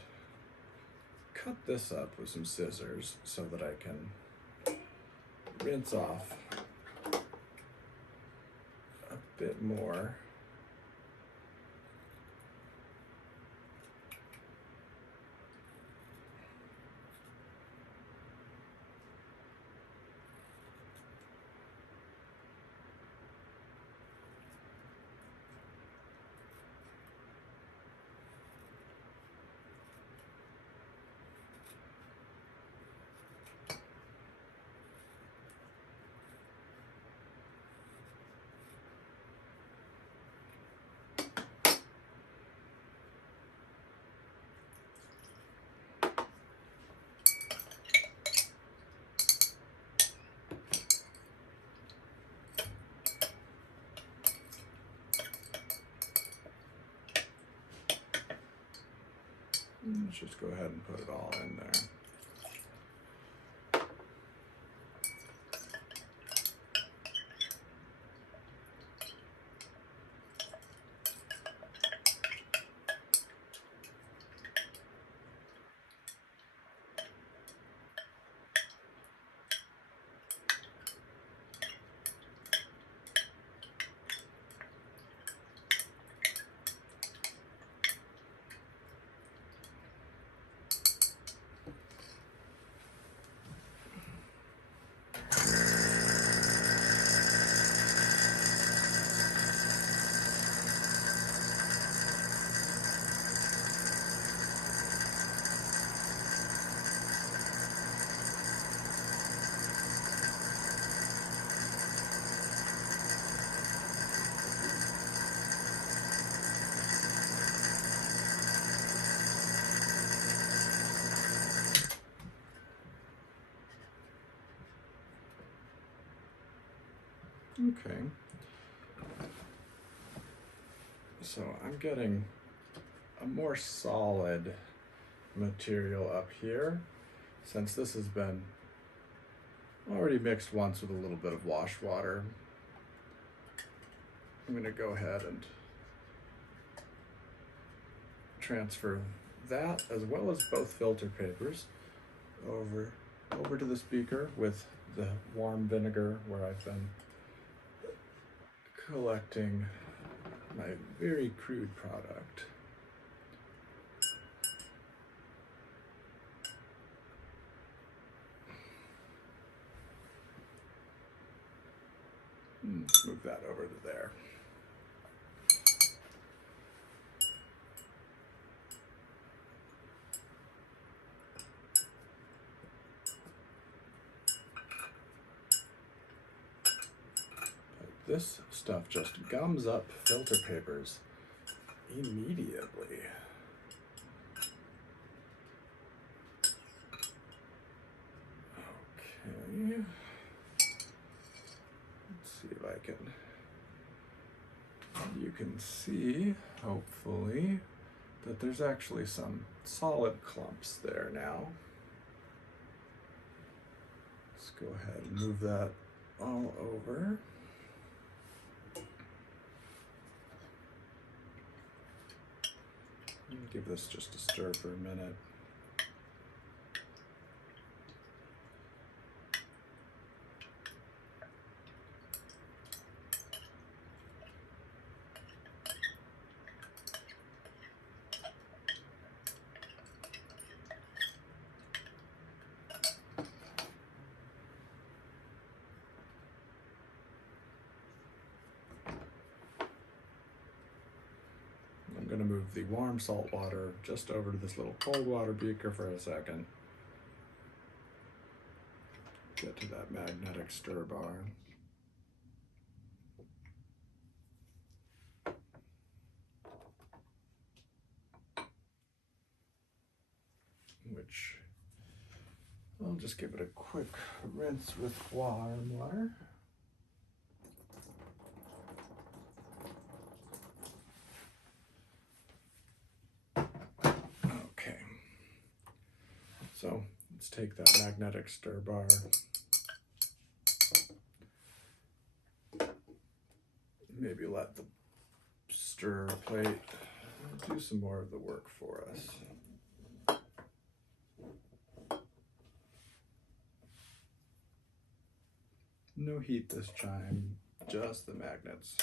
cut this up with some scissors so that I can rinse off a bit more. Let's just go ahead and put it all in there. Okay, so I'm getting a more solid material up here, since this has been already mixed once with a little bit of wash water. I'm going to go ahead and transfer that, as well as both filter papers, over to this beaker with the warm vinegar where I've been collecting my very crude product. Let's move that over to there. This stuff just gums up filter papers immediately. Okay. Let's see if I can, you can see, hopefully, that there's actually some solid clumps there now. Let's go ahead and move that all over. Give this just a stir for a minute. I'm going to move the warm salt water just over to this little cold water beaker for a second. Get to that magnetic stir bar. Which I'll just give it a quick rinse with warm water. Okay, so let's take that magnetic stir bar, maybe let the stir plate do some more of the work for us. No heat this time, just the magnets.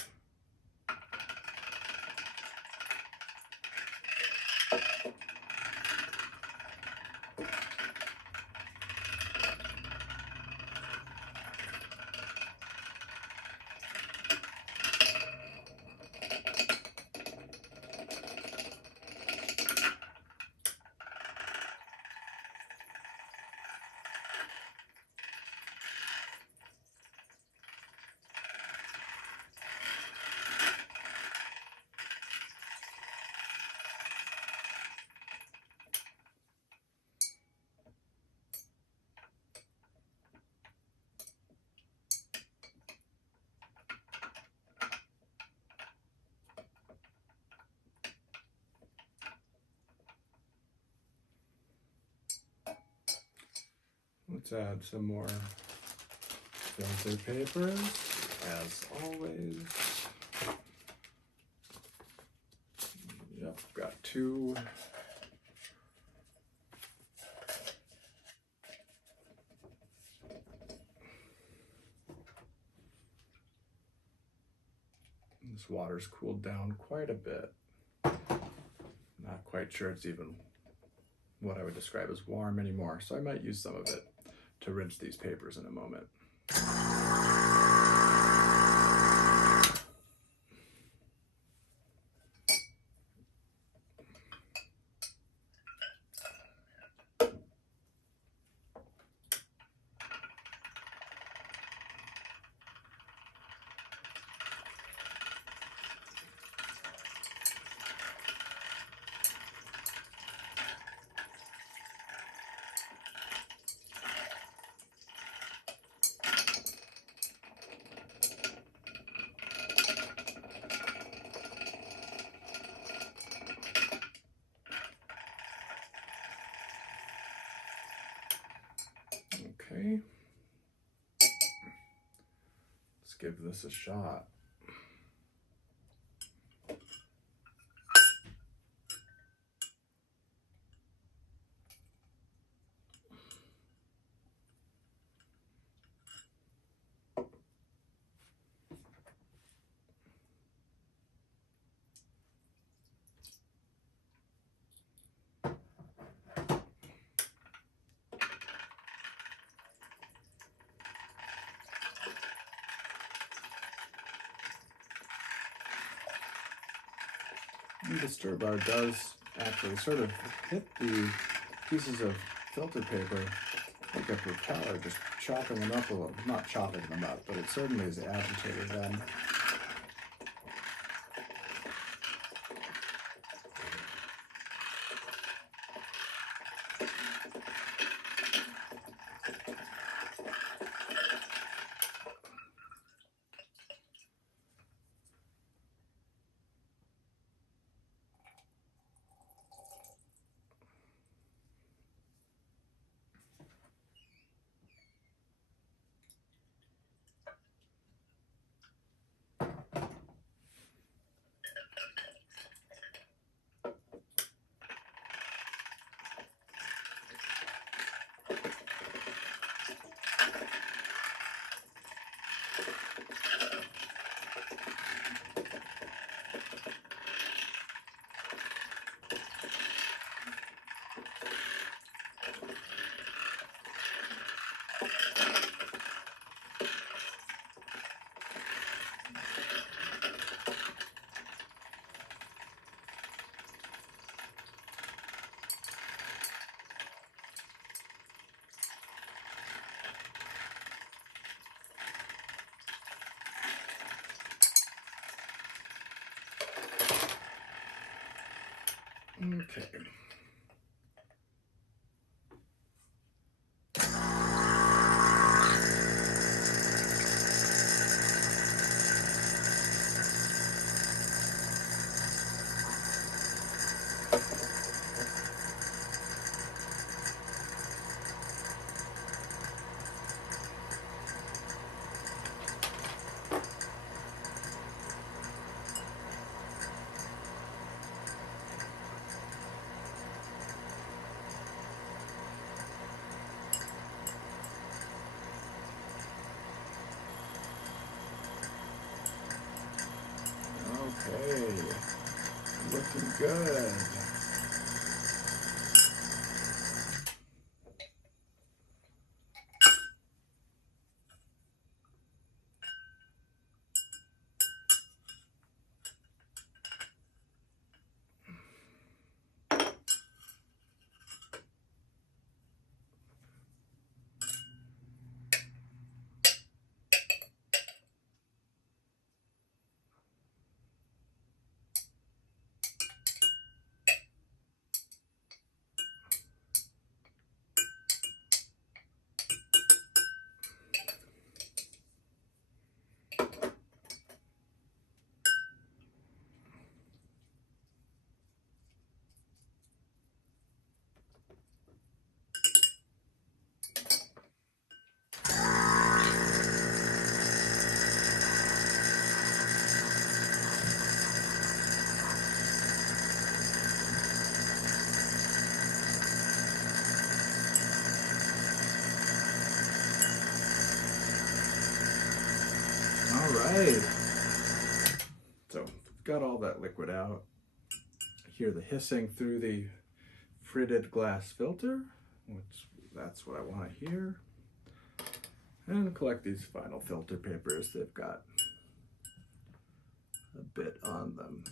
Let's add some more filter papers, as always. Yep, got 2. This water's cooled down quite a bit. Not quite sure it's even what I would describe as warm anymore, so I might use some of it to rinse these papers in a moment. Okay, let's give this a shot. The stir bar does actually sort of hit the pieces of filter paper like a propeller, just chopping them up a little. Not chopping them up, but it certainly is agitating them. Okay. Good. All right. So got all that liquid out. I hear the hissing through the fritted glass filter, which that's what I want to hear. And collect these final filter papers. They've got a bit on them.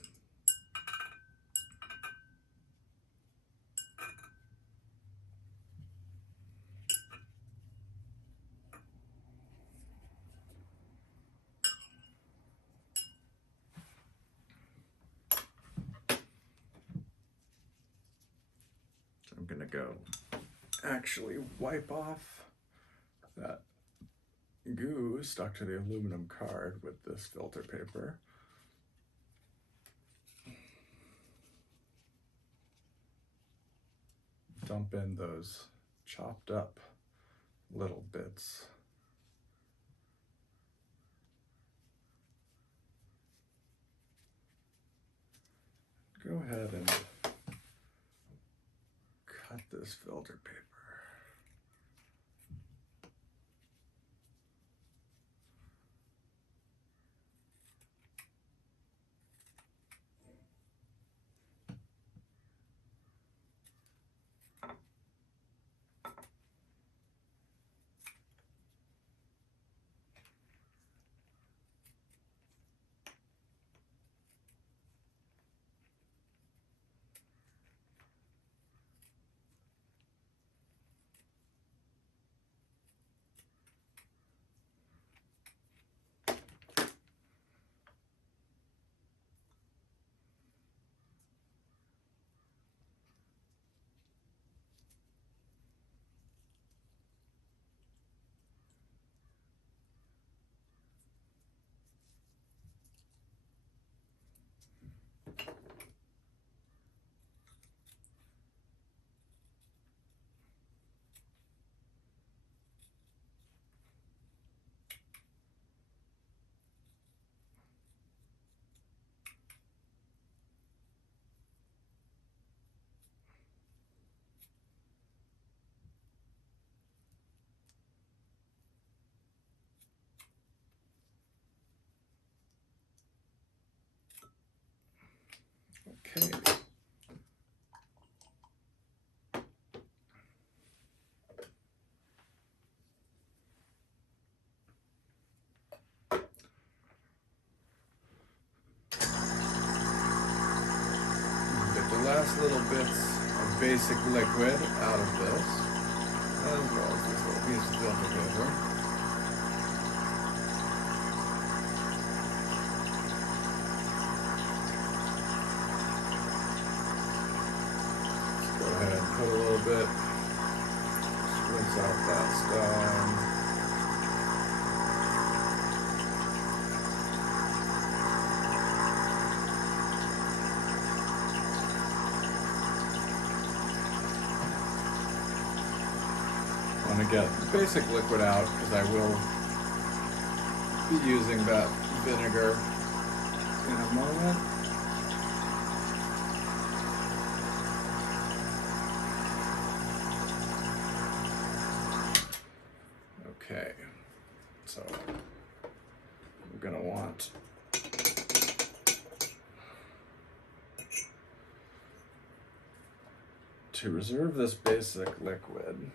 I'm gonna go actually wipe off that goo stuck to the aluminum card with this filter paper. Dump in those chopped up little bits. Go ahead and cut this filter paper. Okay. Get the last little bits of basic liquid out of this, as well as this little piece of filter paper. Go ahead and put a little bit, just rinse out that stuff. I'm going to get the basic liquid out because I will be using that vinegar in a moment. Okay, so we're going to want to reserve this basic liquid,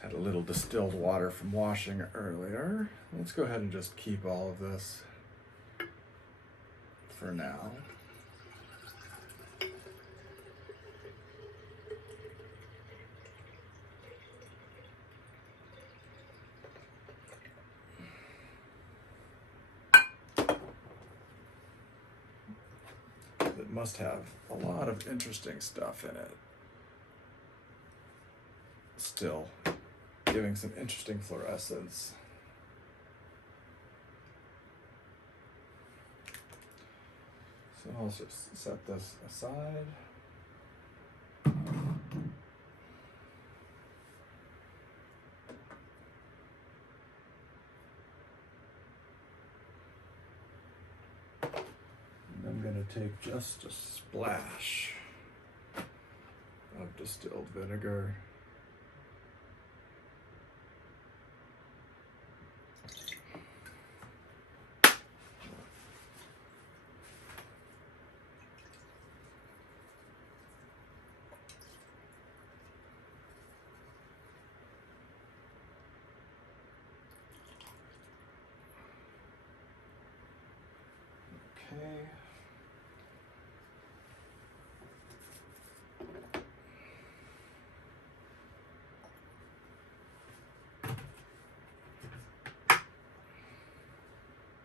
had a little distilled water from washing earlier. Let's go ahead and just keep all of this for now. It must have a lot of interesting stuff in it. Still giving some interesting fluorescence. So I'll just set this aside. And I'm going to take just a splash of distilled vinegar. Okay.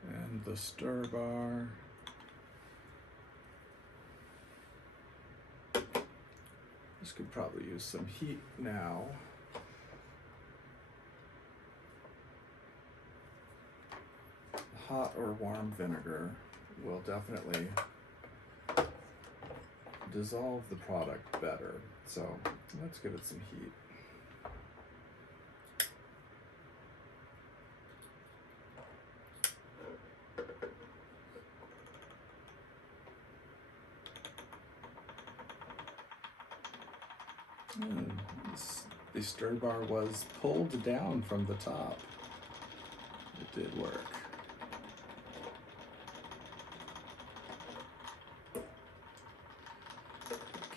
And the stir bar. This could probably use some heat now. Hot or warm vinegar will definitely dissolve the product better. So let's give it some heat. The stir bar was pulled down from the top. It did work.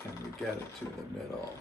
Can we get it to the middle?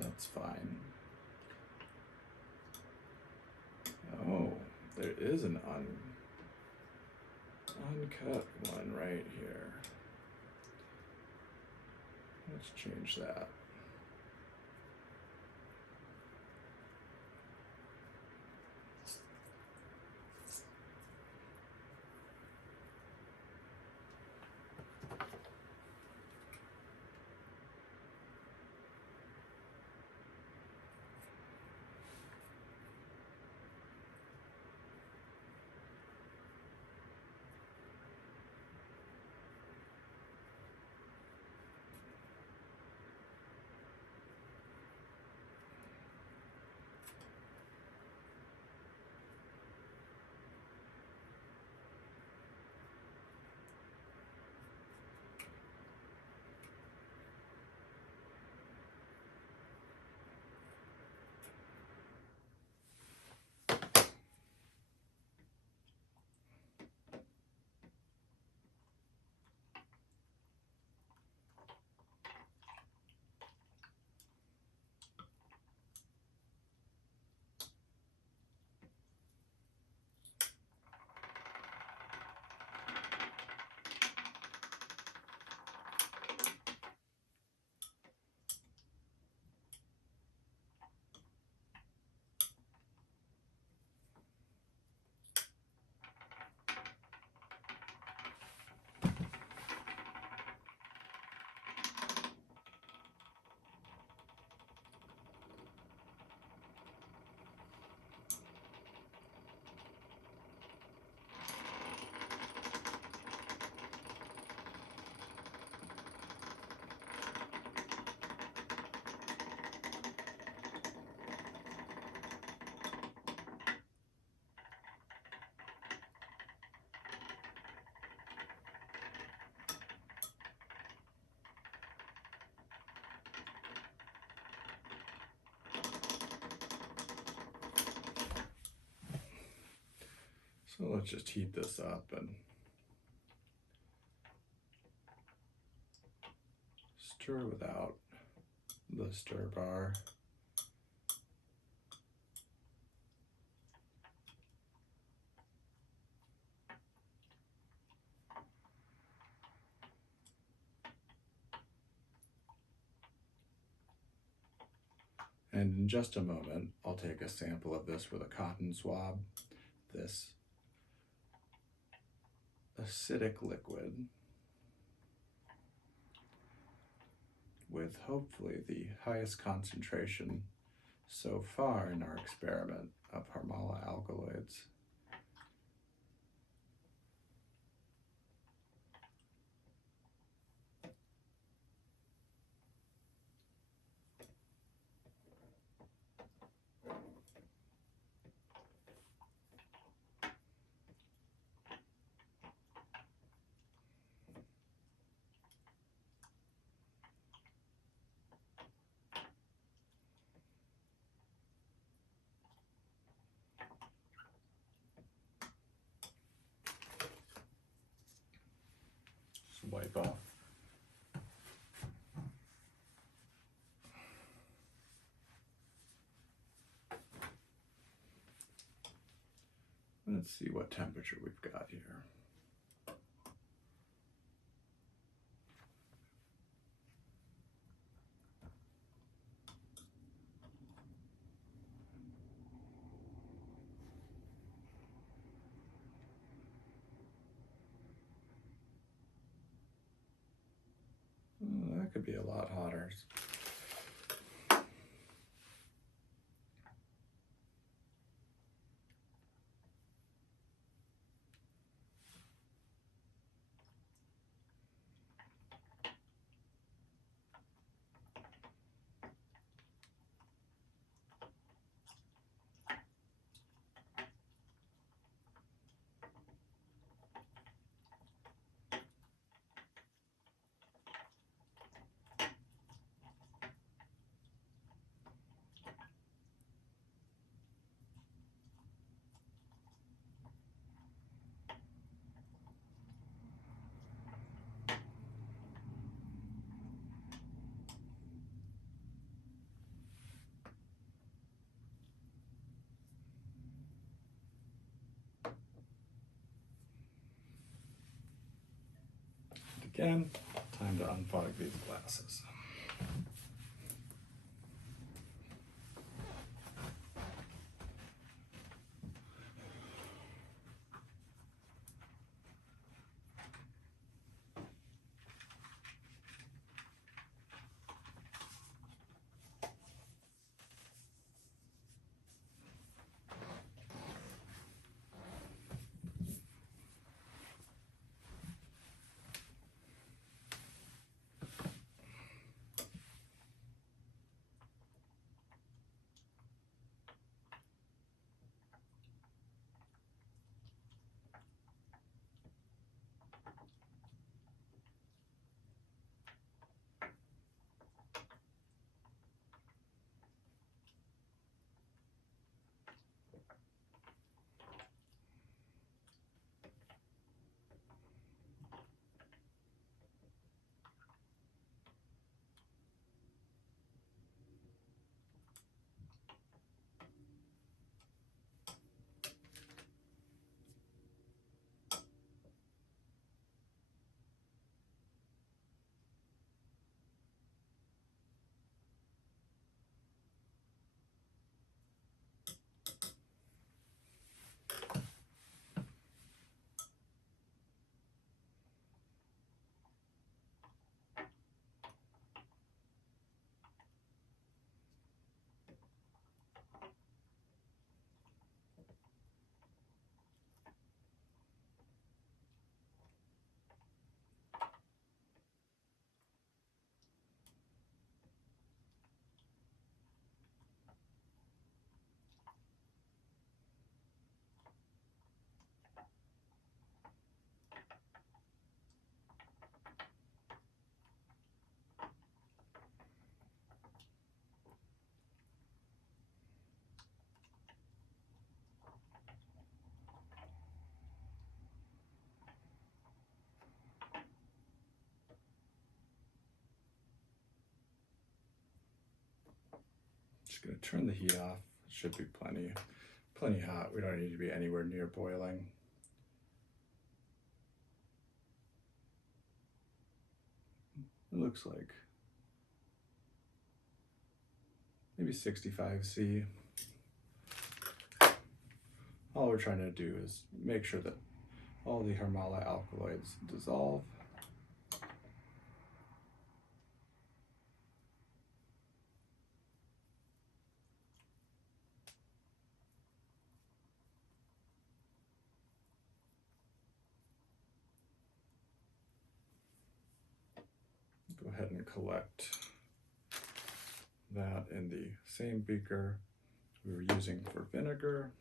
That's fine. Oh, there is an uncut one right here. Let's change that. So let's just heat this up and stir without the stir bar. And in just a moment, I'll take a sample of this with a cotton swab. This acidic liquid with hopefully the highest concentration so far in our experiment of Harmala alkaloids. Wipe off. Let's see what temperature we've got here. That could be a lot hotter. Again, time to unfog these glasses. going to turn the heat off. It should be plenty hot. We don't need to be anywhere near boiling. It looks like maybe 65°C. All we're trying to do is make sure that all the Harmala alkaloids dissolve. Go ahead and collect that in the same beaker we were using for vinegar.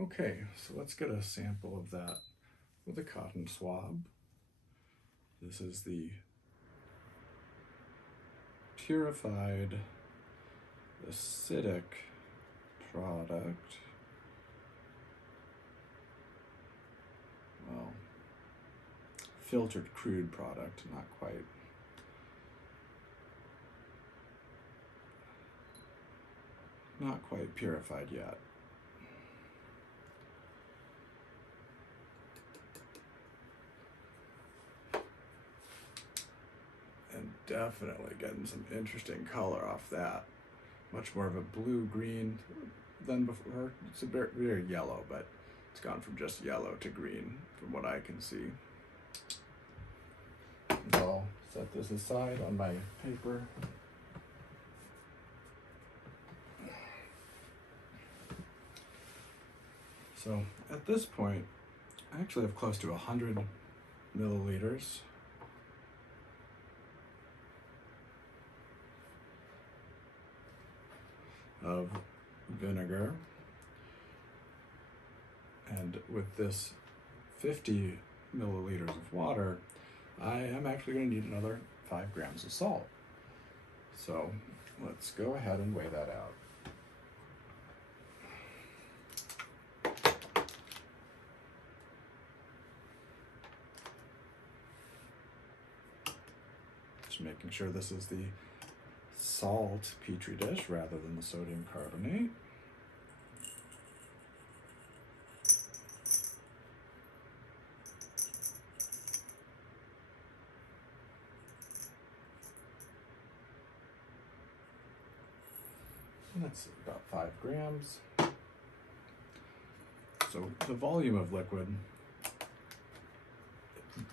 Okay, so let's get a sample of that with a cotton swab. This is the purified acidic product. Well, filtered crude product, not quite. Not quite purified yet. And definitely getting some interesting color off that. Much more of a blue-green than before. It's a very yellow, but it's gone from just yellow to green from what I can see. I'll set this aside on my paper. So at this point, I actually have close to 100 milliliters of vinegar, and with this 50 milliliters of water, I am actually going to need another 5 grams of salt. So let's go ahead and weigh that out. Just making sure this is the salt petri dish rather than the sodium carbonate. And that's about 5 grams. So the volume of liquid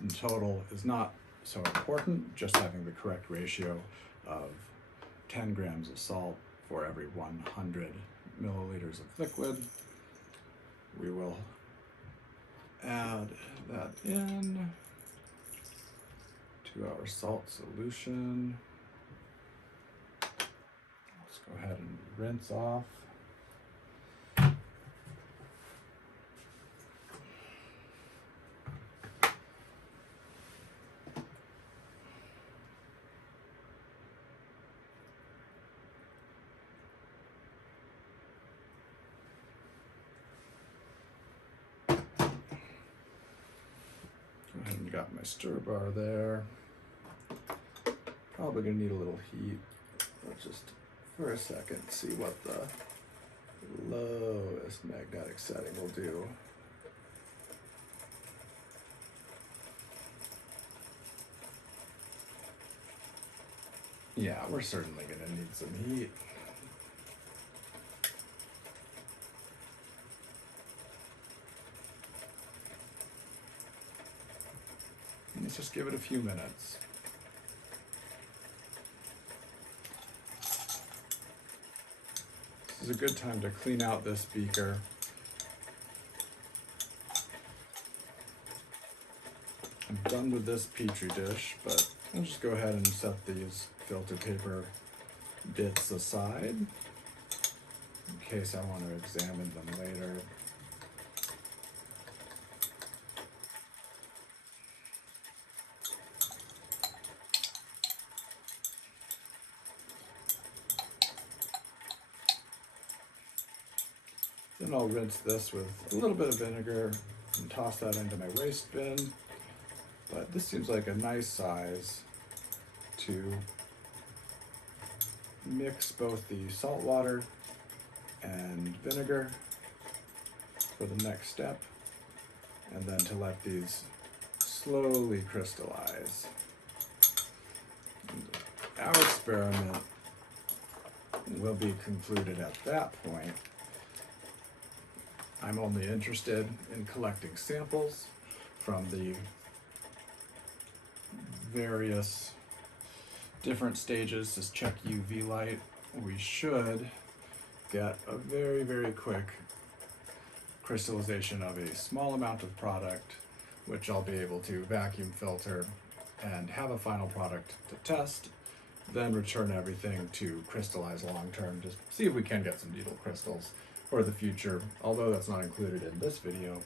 in total is not so important, just having the correct ratio of 10 grams of salt for every 100 milliliters of liquid. We will add that in to our salt solution. Let's go ahead and rinse off. Go ahead and got my stir bar there. Probably gonna need a little heat. Let's just for a second see what the lowest magnetic setting will do. Yeah, we're certainly gonna need some heat. Let's just give it a few minutes. This is a good time to clean out this beaker. I'm done with this petri dish, but I'll just go ahead and set these filter paper bits aside in case I want to examine them later. Then I'll rinse this with a little bit of vinegar and toss that into my waste bin. But this seems like a nice size to mix both the salt water and vinegar for the next step, and then to let these slowly crystallize. And our experiment will be concluded at that point. I'm only interested in collecting samples from the various different stages to check UV light. We should get a very, very quick crystallization of a small amount of product, which I'll be able to vacuum filter and have a final product to test, then return everything to crystallize long term to see if we can get some needle crystals for the future, although that's not included in this video.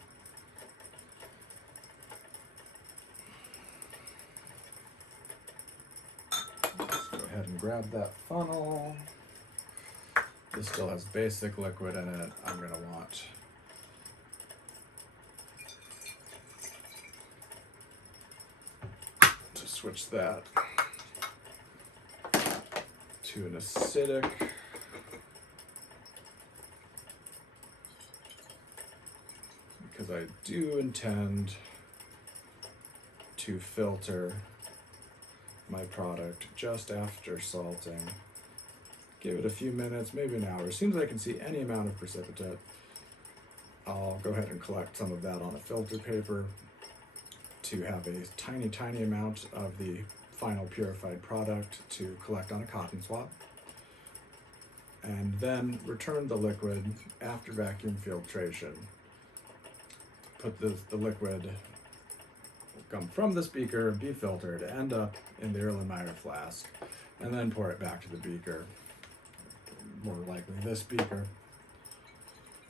Let's go ahead and grab that funnel. This still has basic liquid in it. I'm going to want to switch that to an acidic. Because I do intend to filter my product just after salting. Give it a few minutes, maybe an hour. As soon as I can see any amount of precipitate, I'll go ahead and collect some of that on a filter paper to have a tiny, tiny amount of the final purified product to collect on a cotton swab. And then return the liquid after vacuum filtration. put the liquid will come from this beaker, be filtered, end up in the Erlenmeyer flask, and then pour it back to the beaker, more likely this beaker,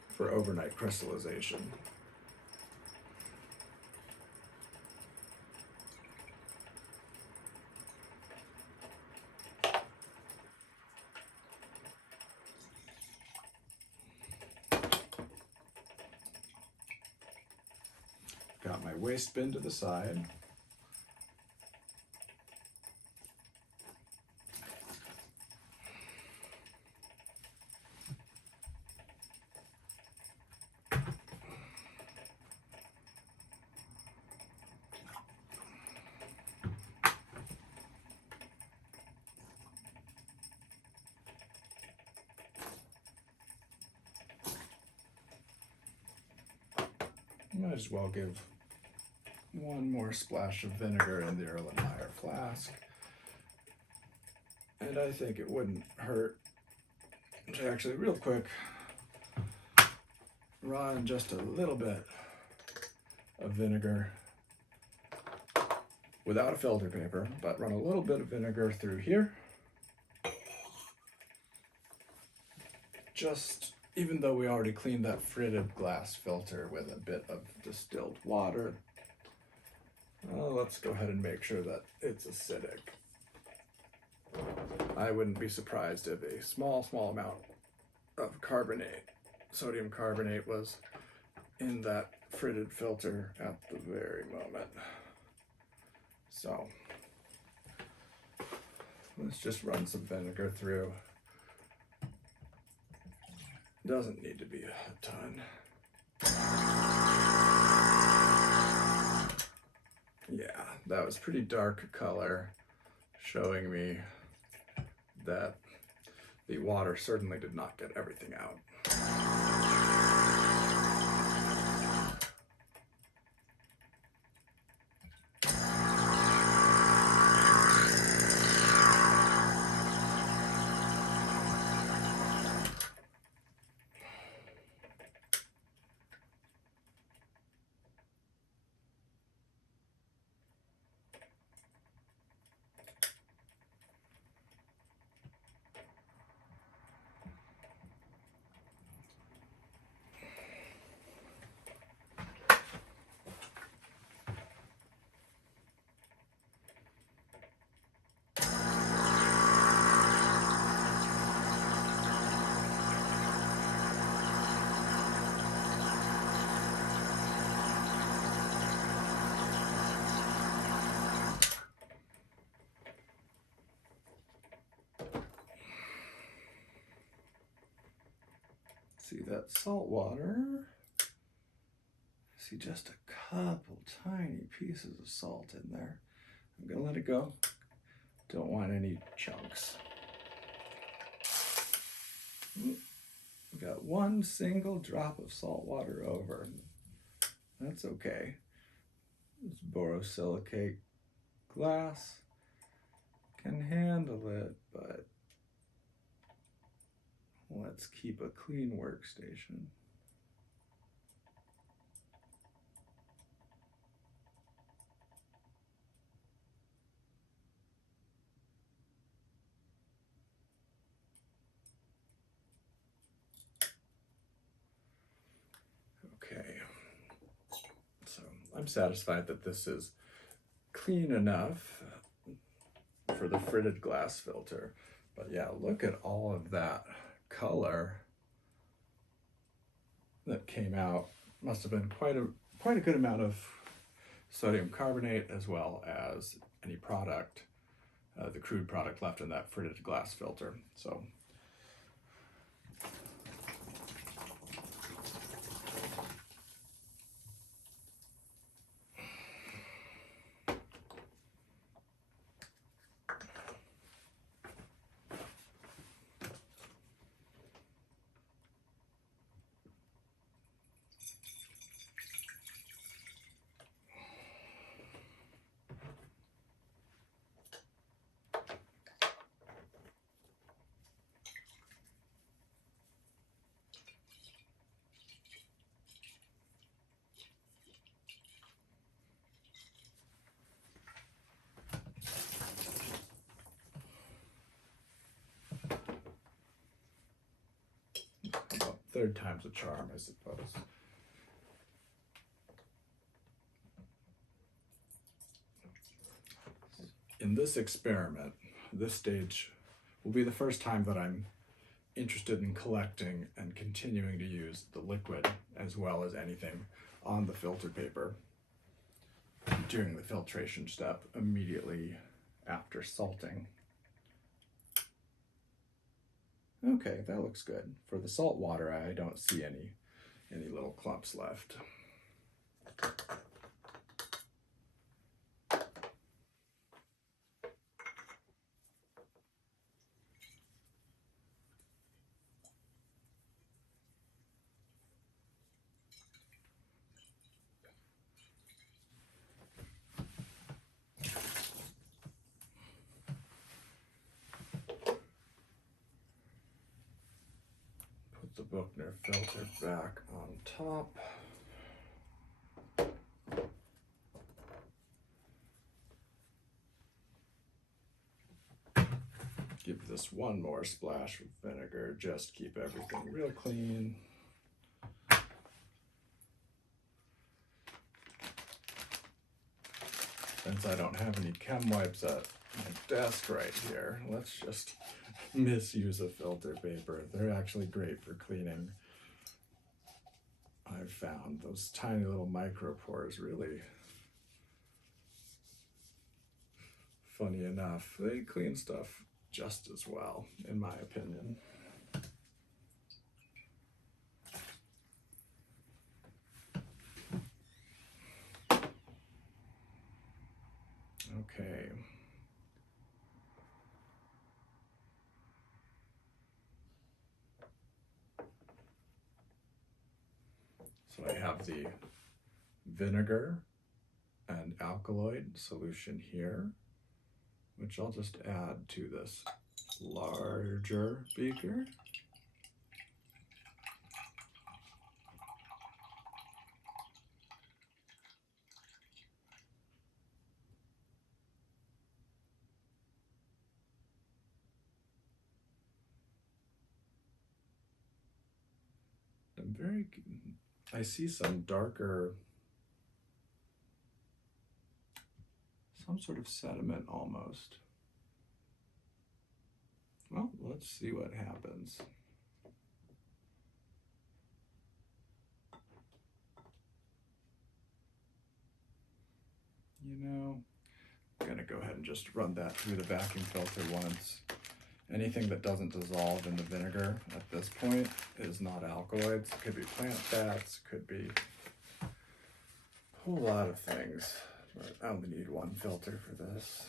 for overnight crystallization. Got my waste bin to the side. Might as well give one more splash of vinegar in the Erlenmeyer flask. And I think it wouldn't hurt to actually real quick run just a little bit of vinegar without a filter paper, but run a little bit of vinegar through here. Just, even though we already cleaned that fritted glass filter with a bit of distilled water, let's go ahead and make sure that it's acidic. I wouldn't be surprised if a small amount of carbonate, sodium carbonate, was in that fritted filter at the very moment. So let's just run some vinegar through. Doesn't need to be a ton. Yeah, that was pretty dark color, showing me that the water certainly did not get everything out. See that salt water? See just a couple tiny pieces of salt in there. I'm gonna let it go. Don't want any chunks. We got one single drop of salt water over. That's okay. This borosilicate glass can handle it, but let's keep a clean workstation. Okay, so I'm satisfied that this is clean enough for the fritted glass filter. But yeah, look at all of that color that came out. Must have been quite a good amount of sodium carbonate, as well as any product, the crude product left in that fritted glass filter. So third time's a charm, I suppose. In this experiment, this stage will be the first time that I'm interested in collecting and continuing to use the liquid as well as anything on the filter paper during the filtration step immediately after salting. Okay, that looks good. For the salt water, I don't see any little clumps left. The Buchner filter back on top. Give this one more splash of vinegar, just keep everything real clean. Since I don't have any chem wipes at my desk right here, let's just misuse a filter paper. They're actually great for cleaning. I've found those tiny little micropores really, funny enough, they clean stuff just as well, in my opinion. Okay. So I have the vinegar and alkaloid solution here, which I'll just add to this larger beaker. I see some darker, some sort of sediment almost. Well, let's see what happens. You know, I'm gonna go ahead and just run that through the vacuum filter once. Anything that doesn't dissolve in the vinegar at this point is not alkaloids. It could be plant fats, could be a whole lot of things, but I only need one filter for this.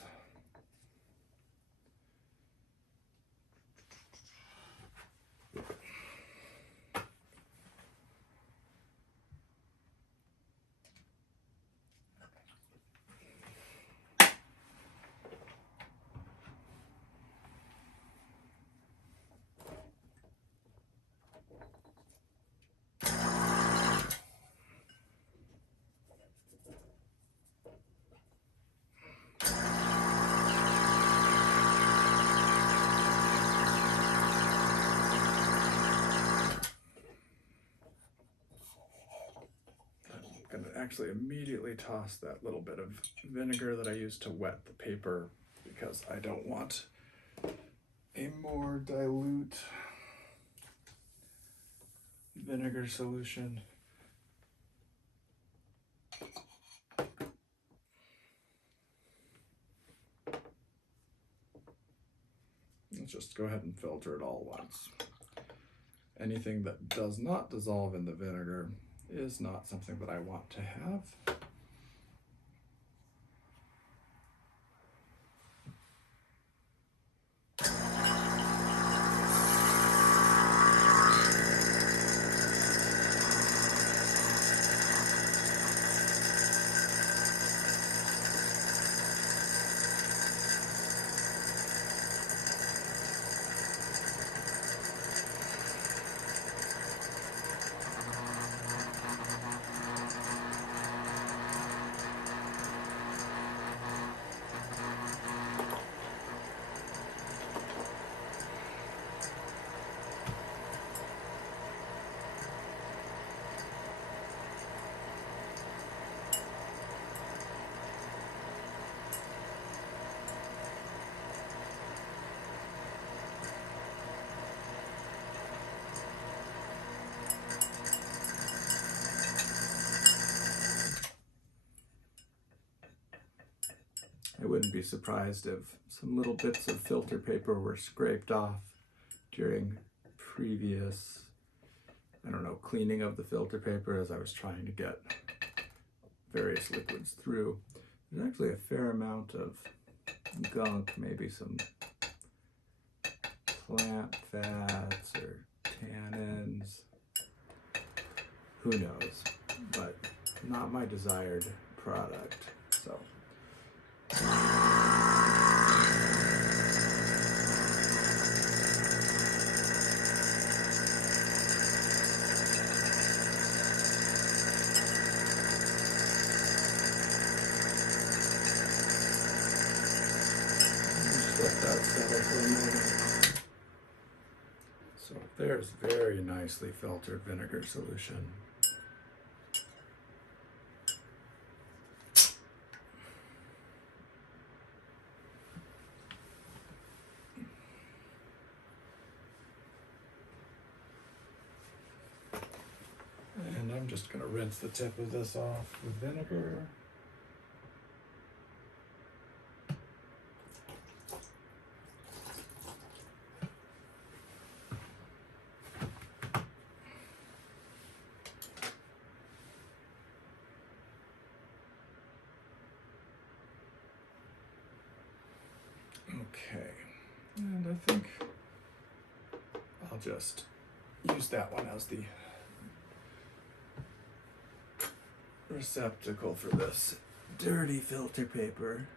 Actually immediately toss that little bit of vinegar that I used to wet the paper because I don't want a more dilute vinegar solution. Let's just go ahead and filter it all once. Anything that does not dissolve in the vinegar is not something that I want to have. I wouldn't be surprised if some little bits of filter paper were scraped off during previous, I don't know, cleaning of the filter paper as I was trying to get various liquids through. There's actually a fair amount of gunk, maybe some plant fats or tannins, who knows, but not my desired product. So just let that settle for a moment. So there's very nicely filtered vinegar solution. And I'm just going to rinse the tip of this off with vinegar. Okay, and I think I'll just use that one as the receptacle for this dirty filter paper.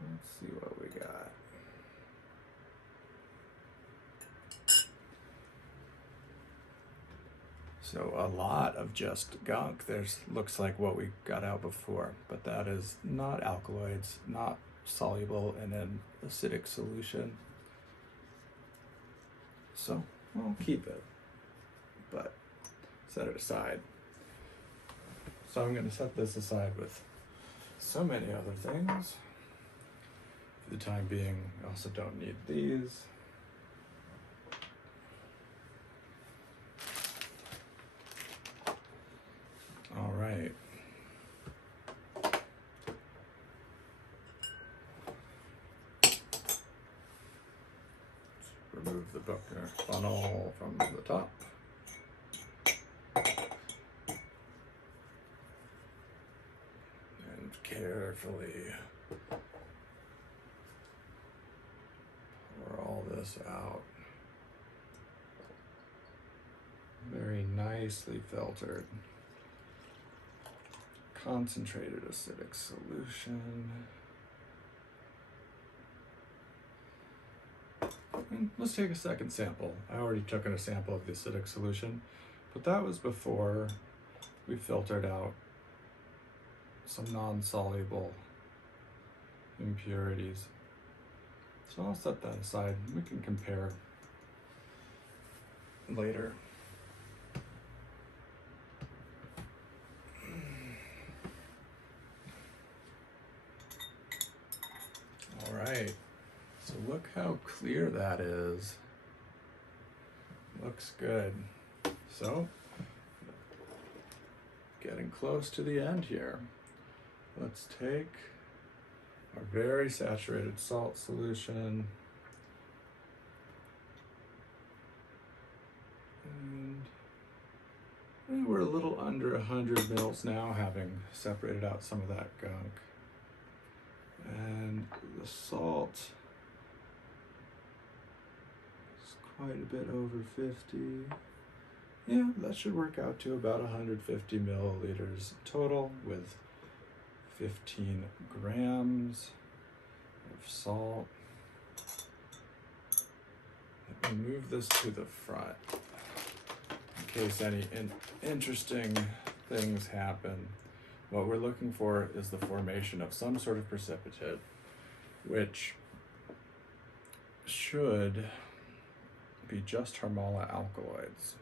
Let's see what we got. So a lot of just gunk. There's looks like what we got out before, but that is not alkaloids, not soluble in an acidic solution. So I'll keep it, but set it aside. So I'm going to set this aside with so many other things. For the time being, I also don't need these. All right. Let's remove the funnel from the top. And carefully pour all this out. Very nicely filtered. Concentrated acidic solution. And let's take a second sample. I already took a sample of the acidic solution, but that was before we filtered out some non-soluble impurities. So I'll set that aside. We can compare later. All right, so look how clear that is. Looks good. So, getting close to the end here. Let's take our very saturated salt solution and we're a little under 100 mils now, having separated out some of that gunk. And the salt is quite a bit over 50. Yeah, that should work out to about 150 milliliters total with 15 grams of salt. Let me move this to the front in case any interesting things happen. What we're looking for is the formation of some sort of precipitate, which should be just Harmala alkaloids.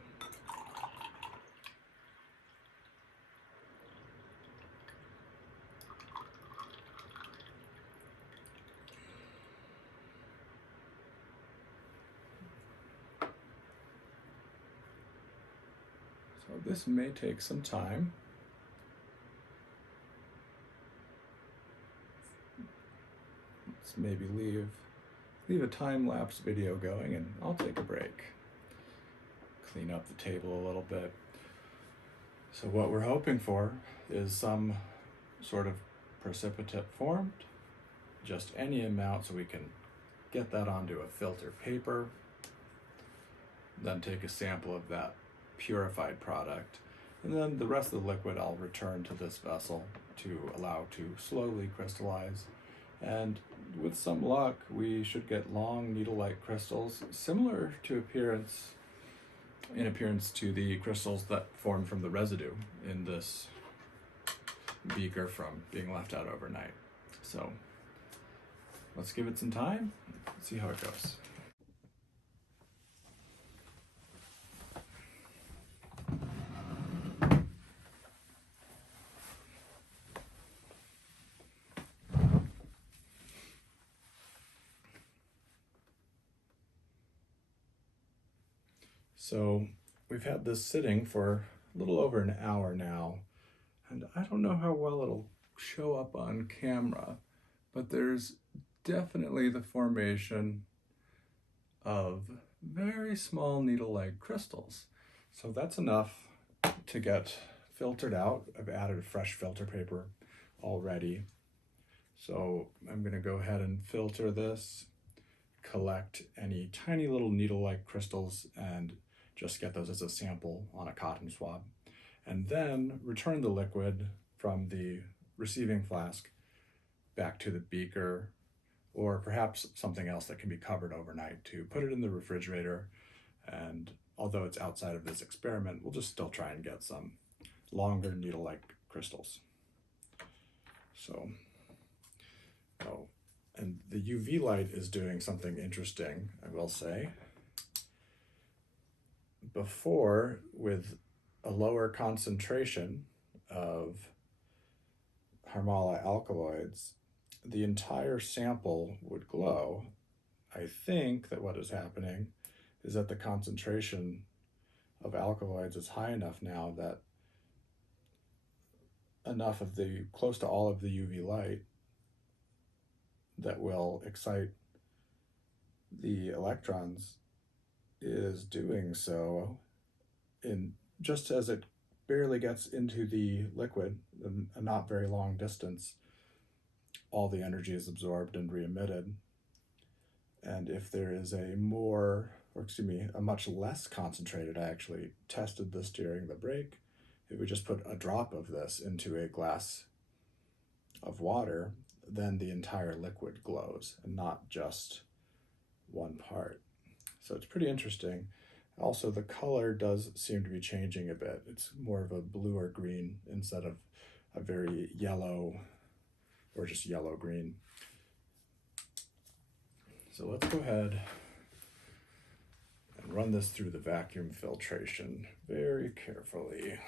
So this may take some time. Let's maybe leave a time-lapse video going, and I'll take a break. Clean up the table a little bit. So what we're hoping for is some sort of precipitate formed, just any amount, so we can get that onto a filter paper, then take a sample of that purified product, and then the rest of the liquid I'll return to this vessel to allow to slowly crystallize. And with some luck, we should get long needle-like crystals, similar to in appearance to the crystals that formed from the residue in this beaker from being left out overnight. So let's give it some time, see how it goes. So we've had this sitting for a little over an hour now, and I don't know how well it'll show up on camera, but there's definitely the formation of very small needle-like crystals. So that's enough to get filtered out. I've added a fresh filter paper already. So I'm going to go ahead and filter this, collect any tiny little needle-like crystals, and just get those as a sample on a cotton swab, and then return the liquid from the receiving flask back to the beaker, or perhaps something else that can be covered overnight, to put it in the refrigerator. And although it's outside of this experiment, we'll just still try and get some longer needle-like crystals. So, and the UV light is doing something interesting, I will say. Before, with a lower concentration of Harmala alkaloids, the entire sample would glow. I think that what is happening is that the concentration of alkaloids is high enough now that enough of close to all of the UV light that will excite the electrons is doing so just as it barely gets into the liquid, a not very long distance, all the energy is absorbed and re-emitted. And if there is a much less concentrated, I actually tested this during the break, if we just put a drop of this into a glass of water, then the entire liquid glows and not just one part. So it's pretty interesting. Also, the color does seem to be changing a bit. It's more of a blue or green instead of a very yellow or just yellow-green. So let's go ahead and run this through the vacuum filtration very carefully.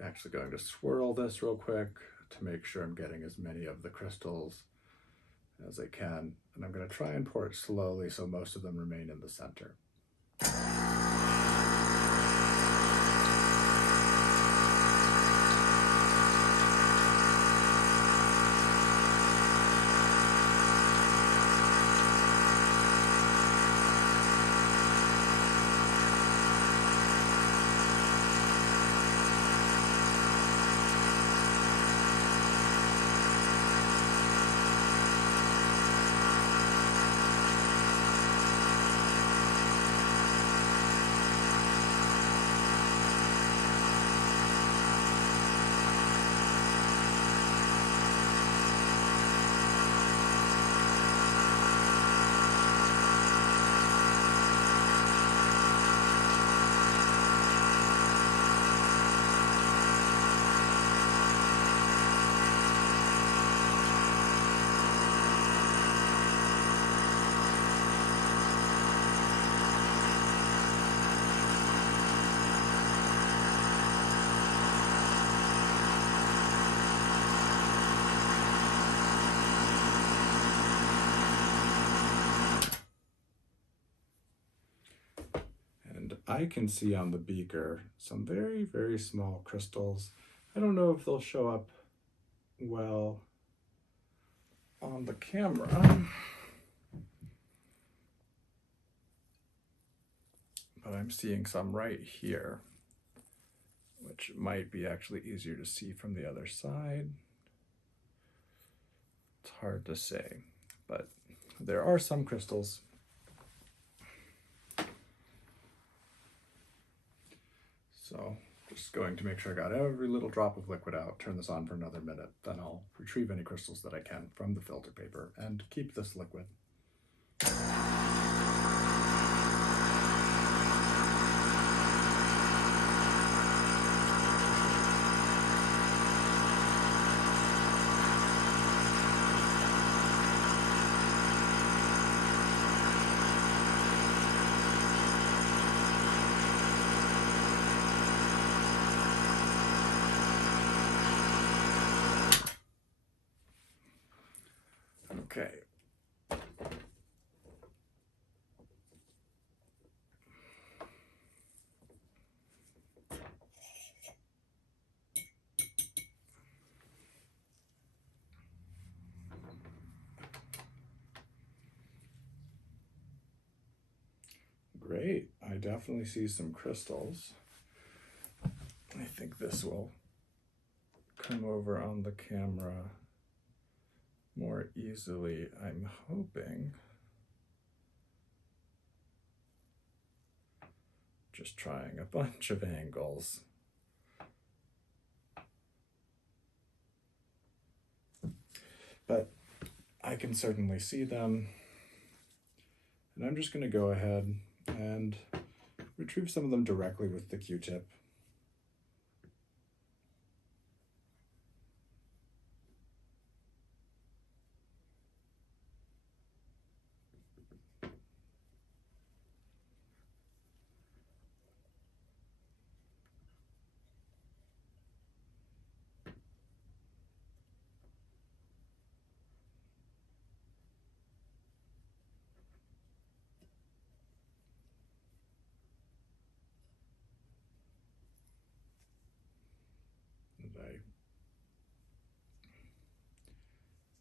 Actually going to swirl this real quick to make sure I'm getting as many of the crystals as I can. And I'm going to try and pour it slowly so most of them remain in the center. I can see on the beaker some very, very small crystals. I don't know if they'll show up well on the camera, but I'm seeing some right here, which might be actually easier to see from the other side. It's hard to say, but there are some crystals. So just going to make sure I got every little drop of liquid out, turn this on for another minute, then I'll retrieve any crystals that I can from the filter paper and keep this liquid. Okay. Great, I definitely see some crystals. I think this will come over on the camera more easily, I'm hoping. Just trying a bunch of angles. But I can certainly see them. And I'm just going to go ahead and retrieve some of them directly with the Q-tip.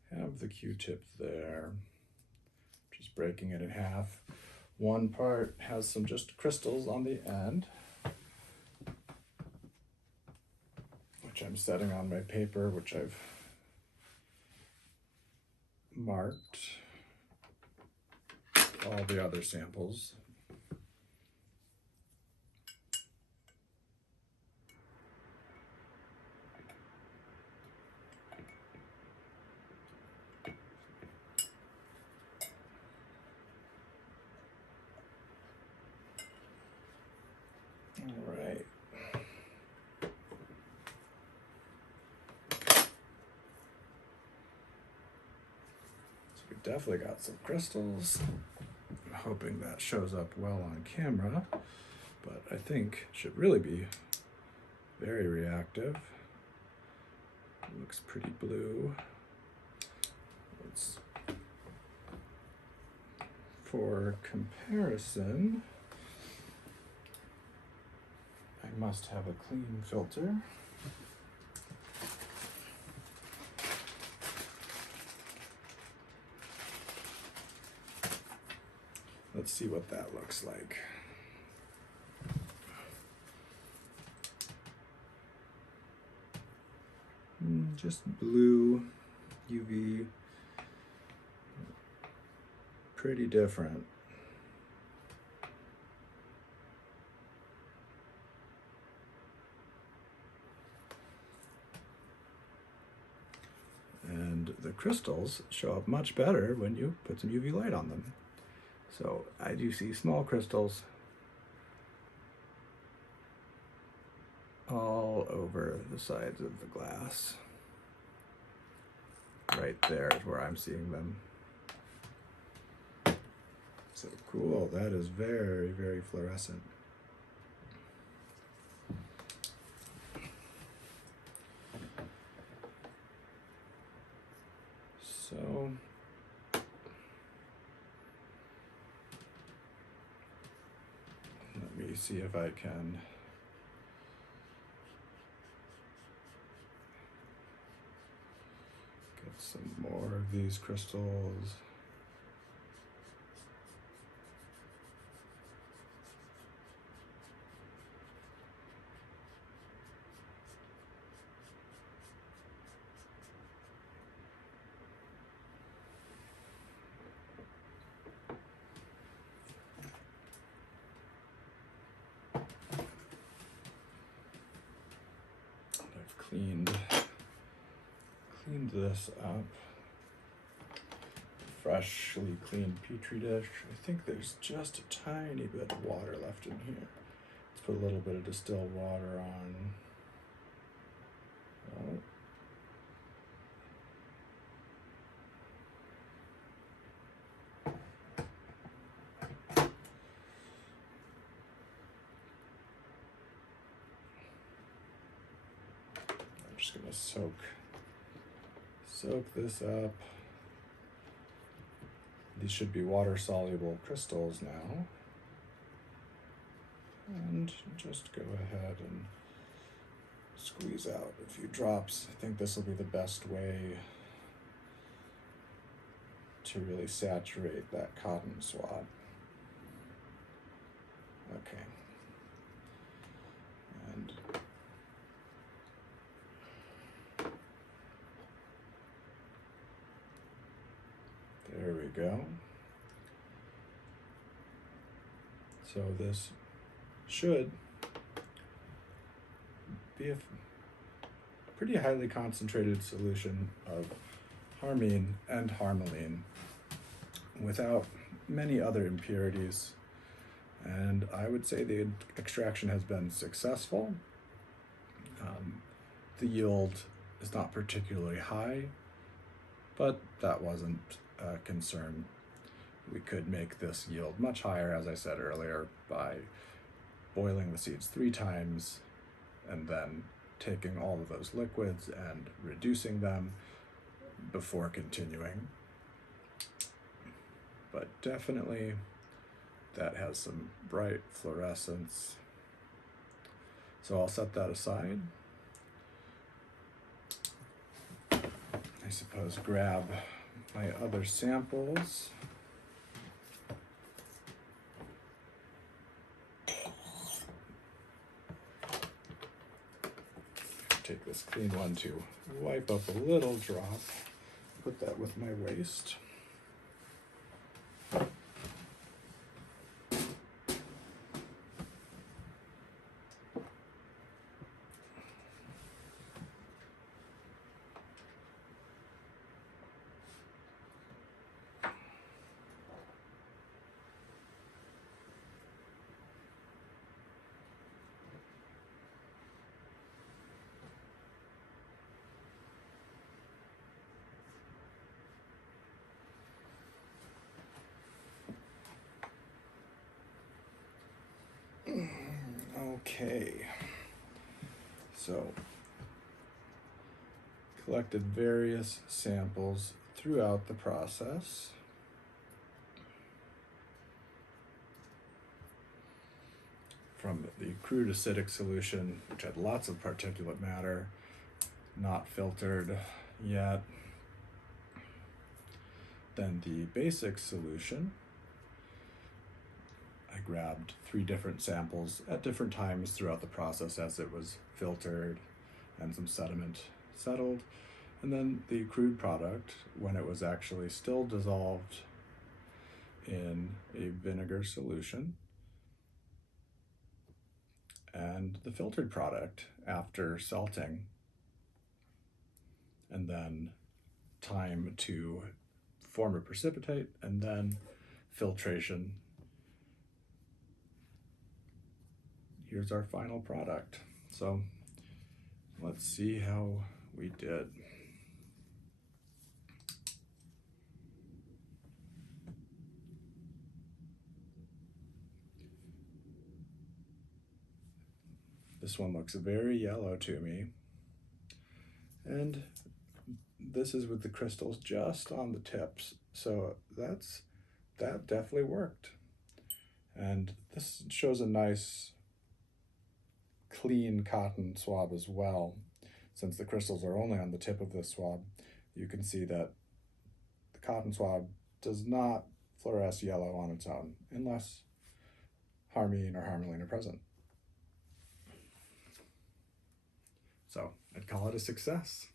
I have the Q-tip there, just breaking it in half. One part has some just crystals on the end, which I'm setting on my paper, which I've marked all the other samples. All right. So we definitely got some crystals. I'm hoping that shows up well on camera, but I think it should really be very reactive. It looks pretty blue. For comparison, I must have a clean filter. Let's see what that looks like. Just blue, UV, pretty different. And the crystals show up much better when you put some UV light on them. So I do see small crystals all over the sides of the glass. Right there is where I'm seeing them. So cool, that is very, very fluorescent. So let me see if I can get some more of these crystals. Cleaned this up. Freshly cleaned petri dish. I think there's just a tiny bit of water left in here. Let's put a little bit of distilled water on. Oh. I'm just gonna soak this up. These should be water-soluble crystals now. And just go ahead and squeeze out a few drops. I think this will be the best way to really saturate that cotton swab. Okay. And there we go. So this should be a pretty highly concentrated solution of Harmine and Harmaline without many other impurities. And I would say the extraction has been successful. The yield is not particularly high, but that wasn't a concern. We could make this yield much higher, as I said earlier, by boiling the seeds 3 times and then taking all of those liquids and reducing them before continuing. But definitely that has some bright fluorescence. So I'll set that aside. I suppose grab my other samples. Take this clean one to wipe up a little drop. Put that with my waste. Okay, so collected various samples throughout the process. From the crude acidic solution, which had lots of particulate matter, not filtered yet. Then the basic solution, I grabbed 3 different samples at different times throughout the process as it was filtered and some sediment settled. And then the crude product, when it was actually still dissolved in a vinegar solution. And the filtered product after salting. And then time to form a precipitate and then filtration. Here's our final product. So let's see how we did. This one looks very yellow to me. And this is with the crystals just on the tips. So that definitely worked. And this shows a nice clean cotton swab as well. Since the crystals are only on the tip of this swab, you can see that the cotton swab does not fluoresce yellow on its own unless Harmine or Harmaline are present. So I'd call it a success.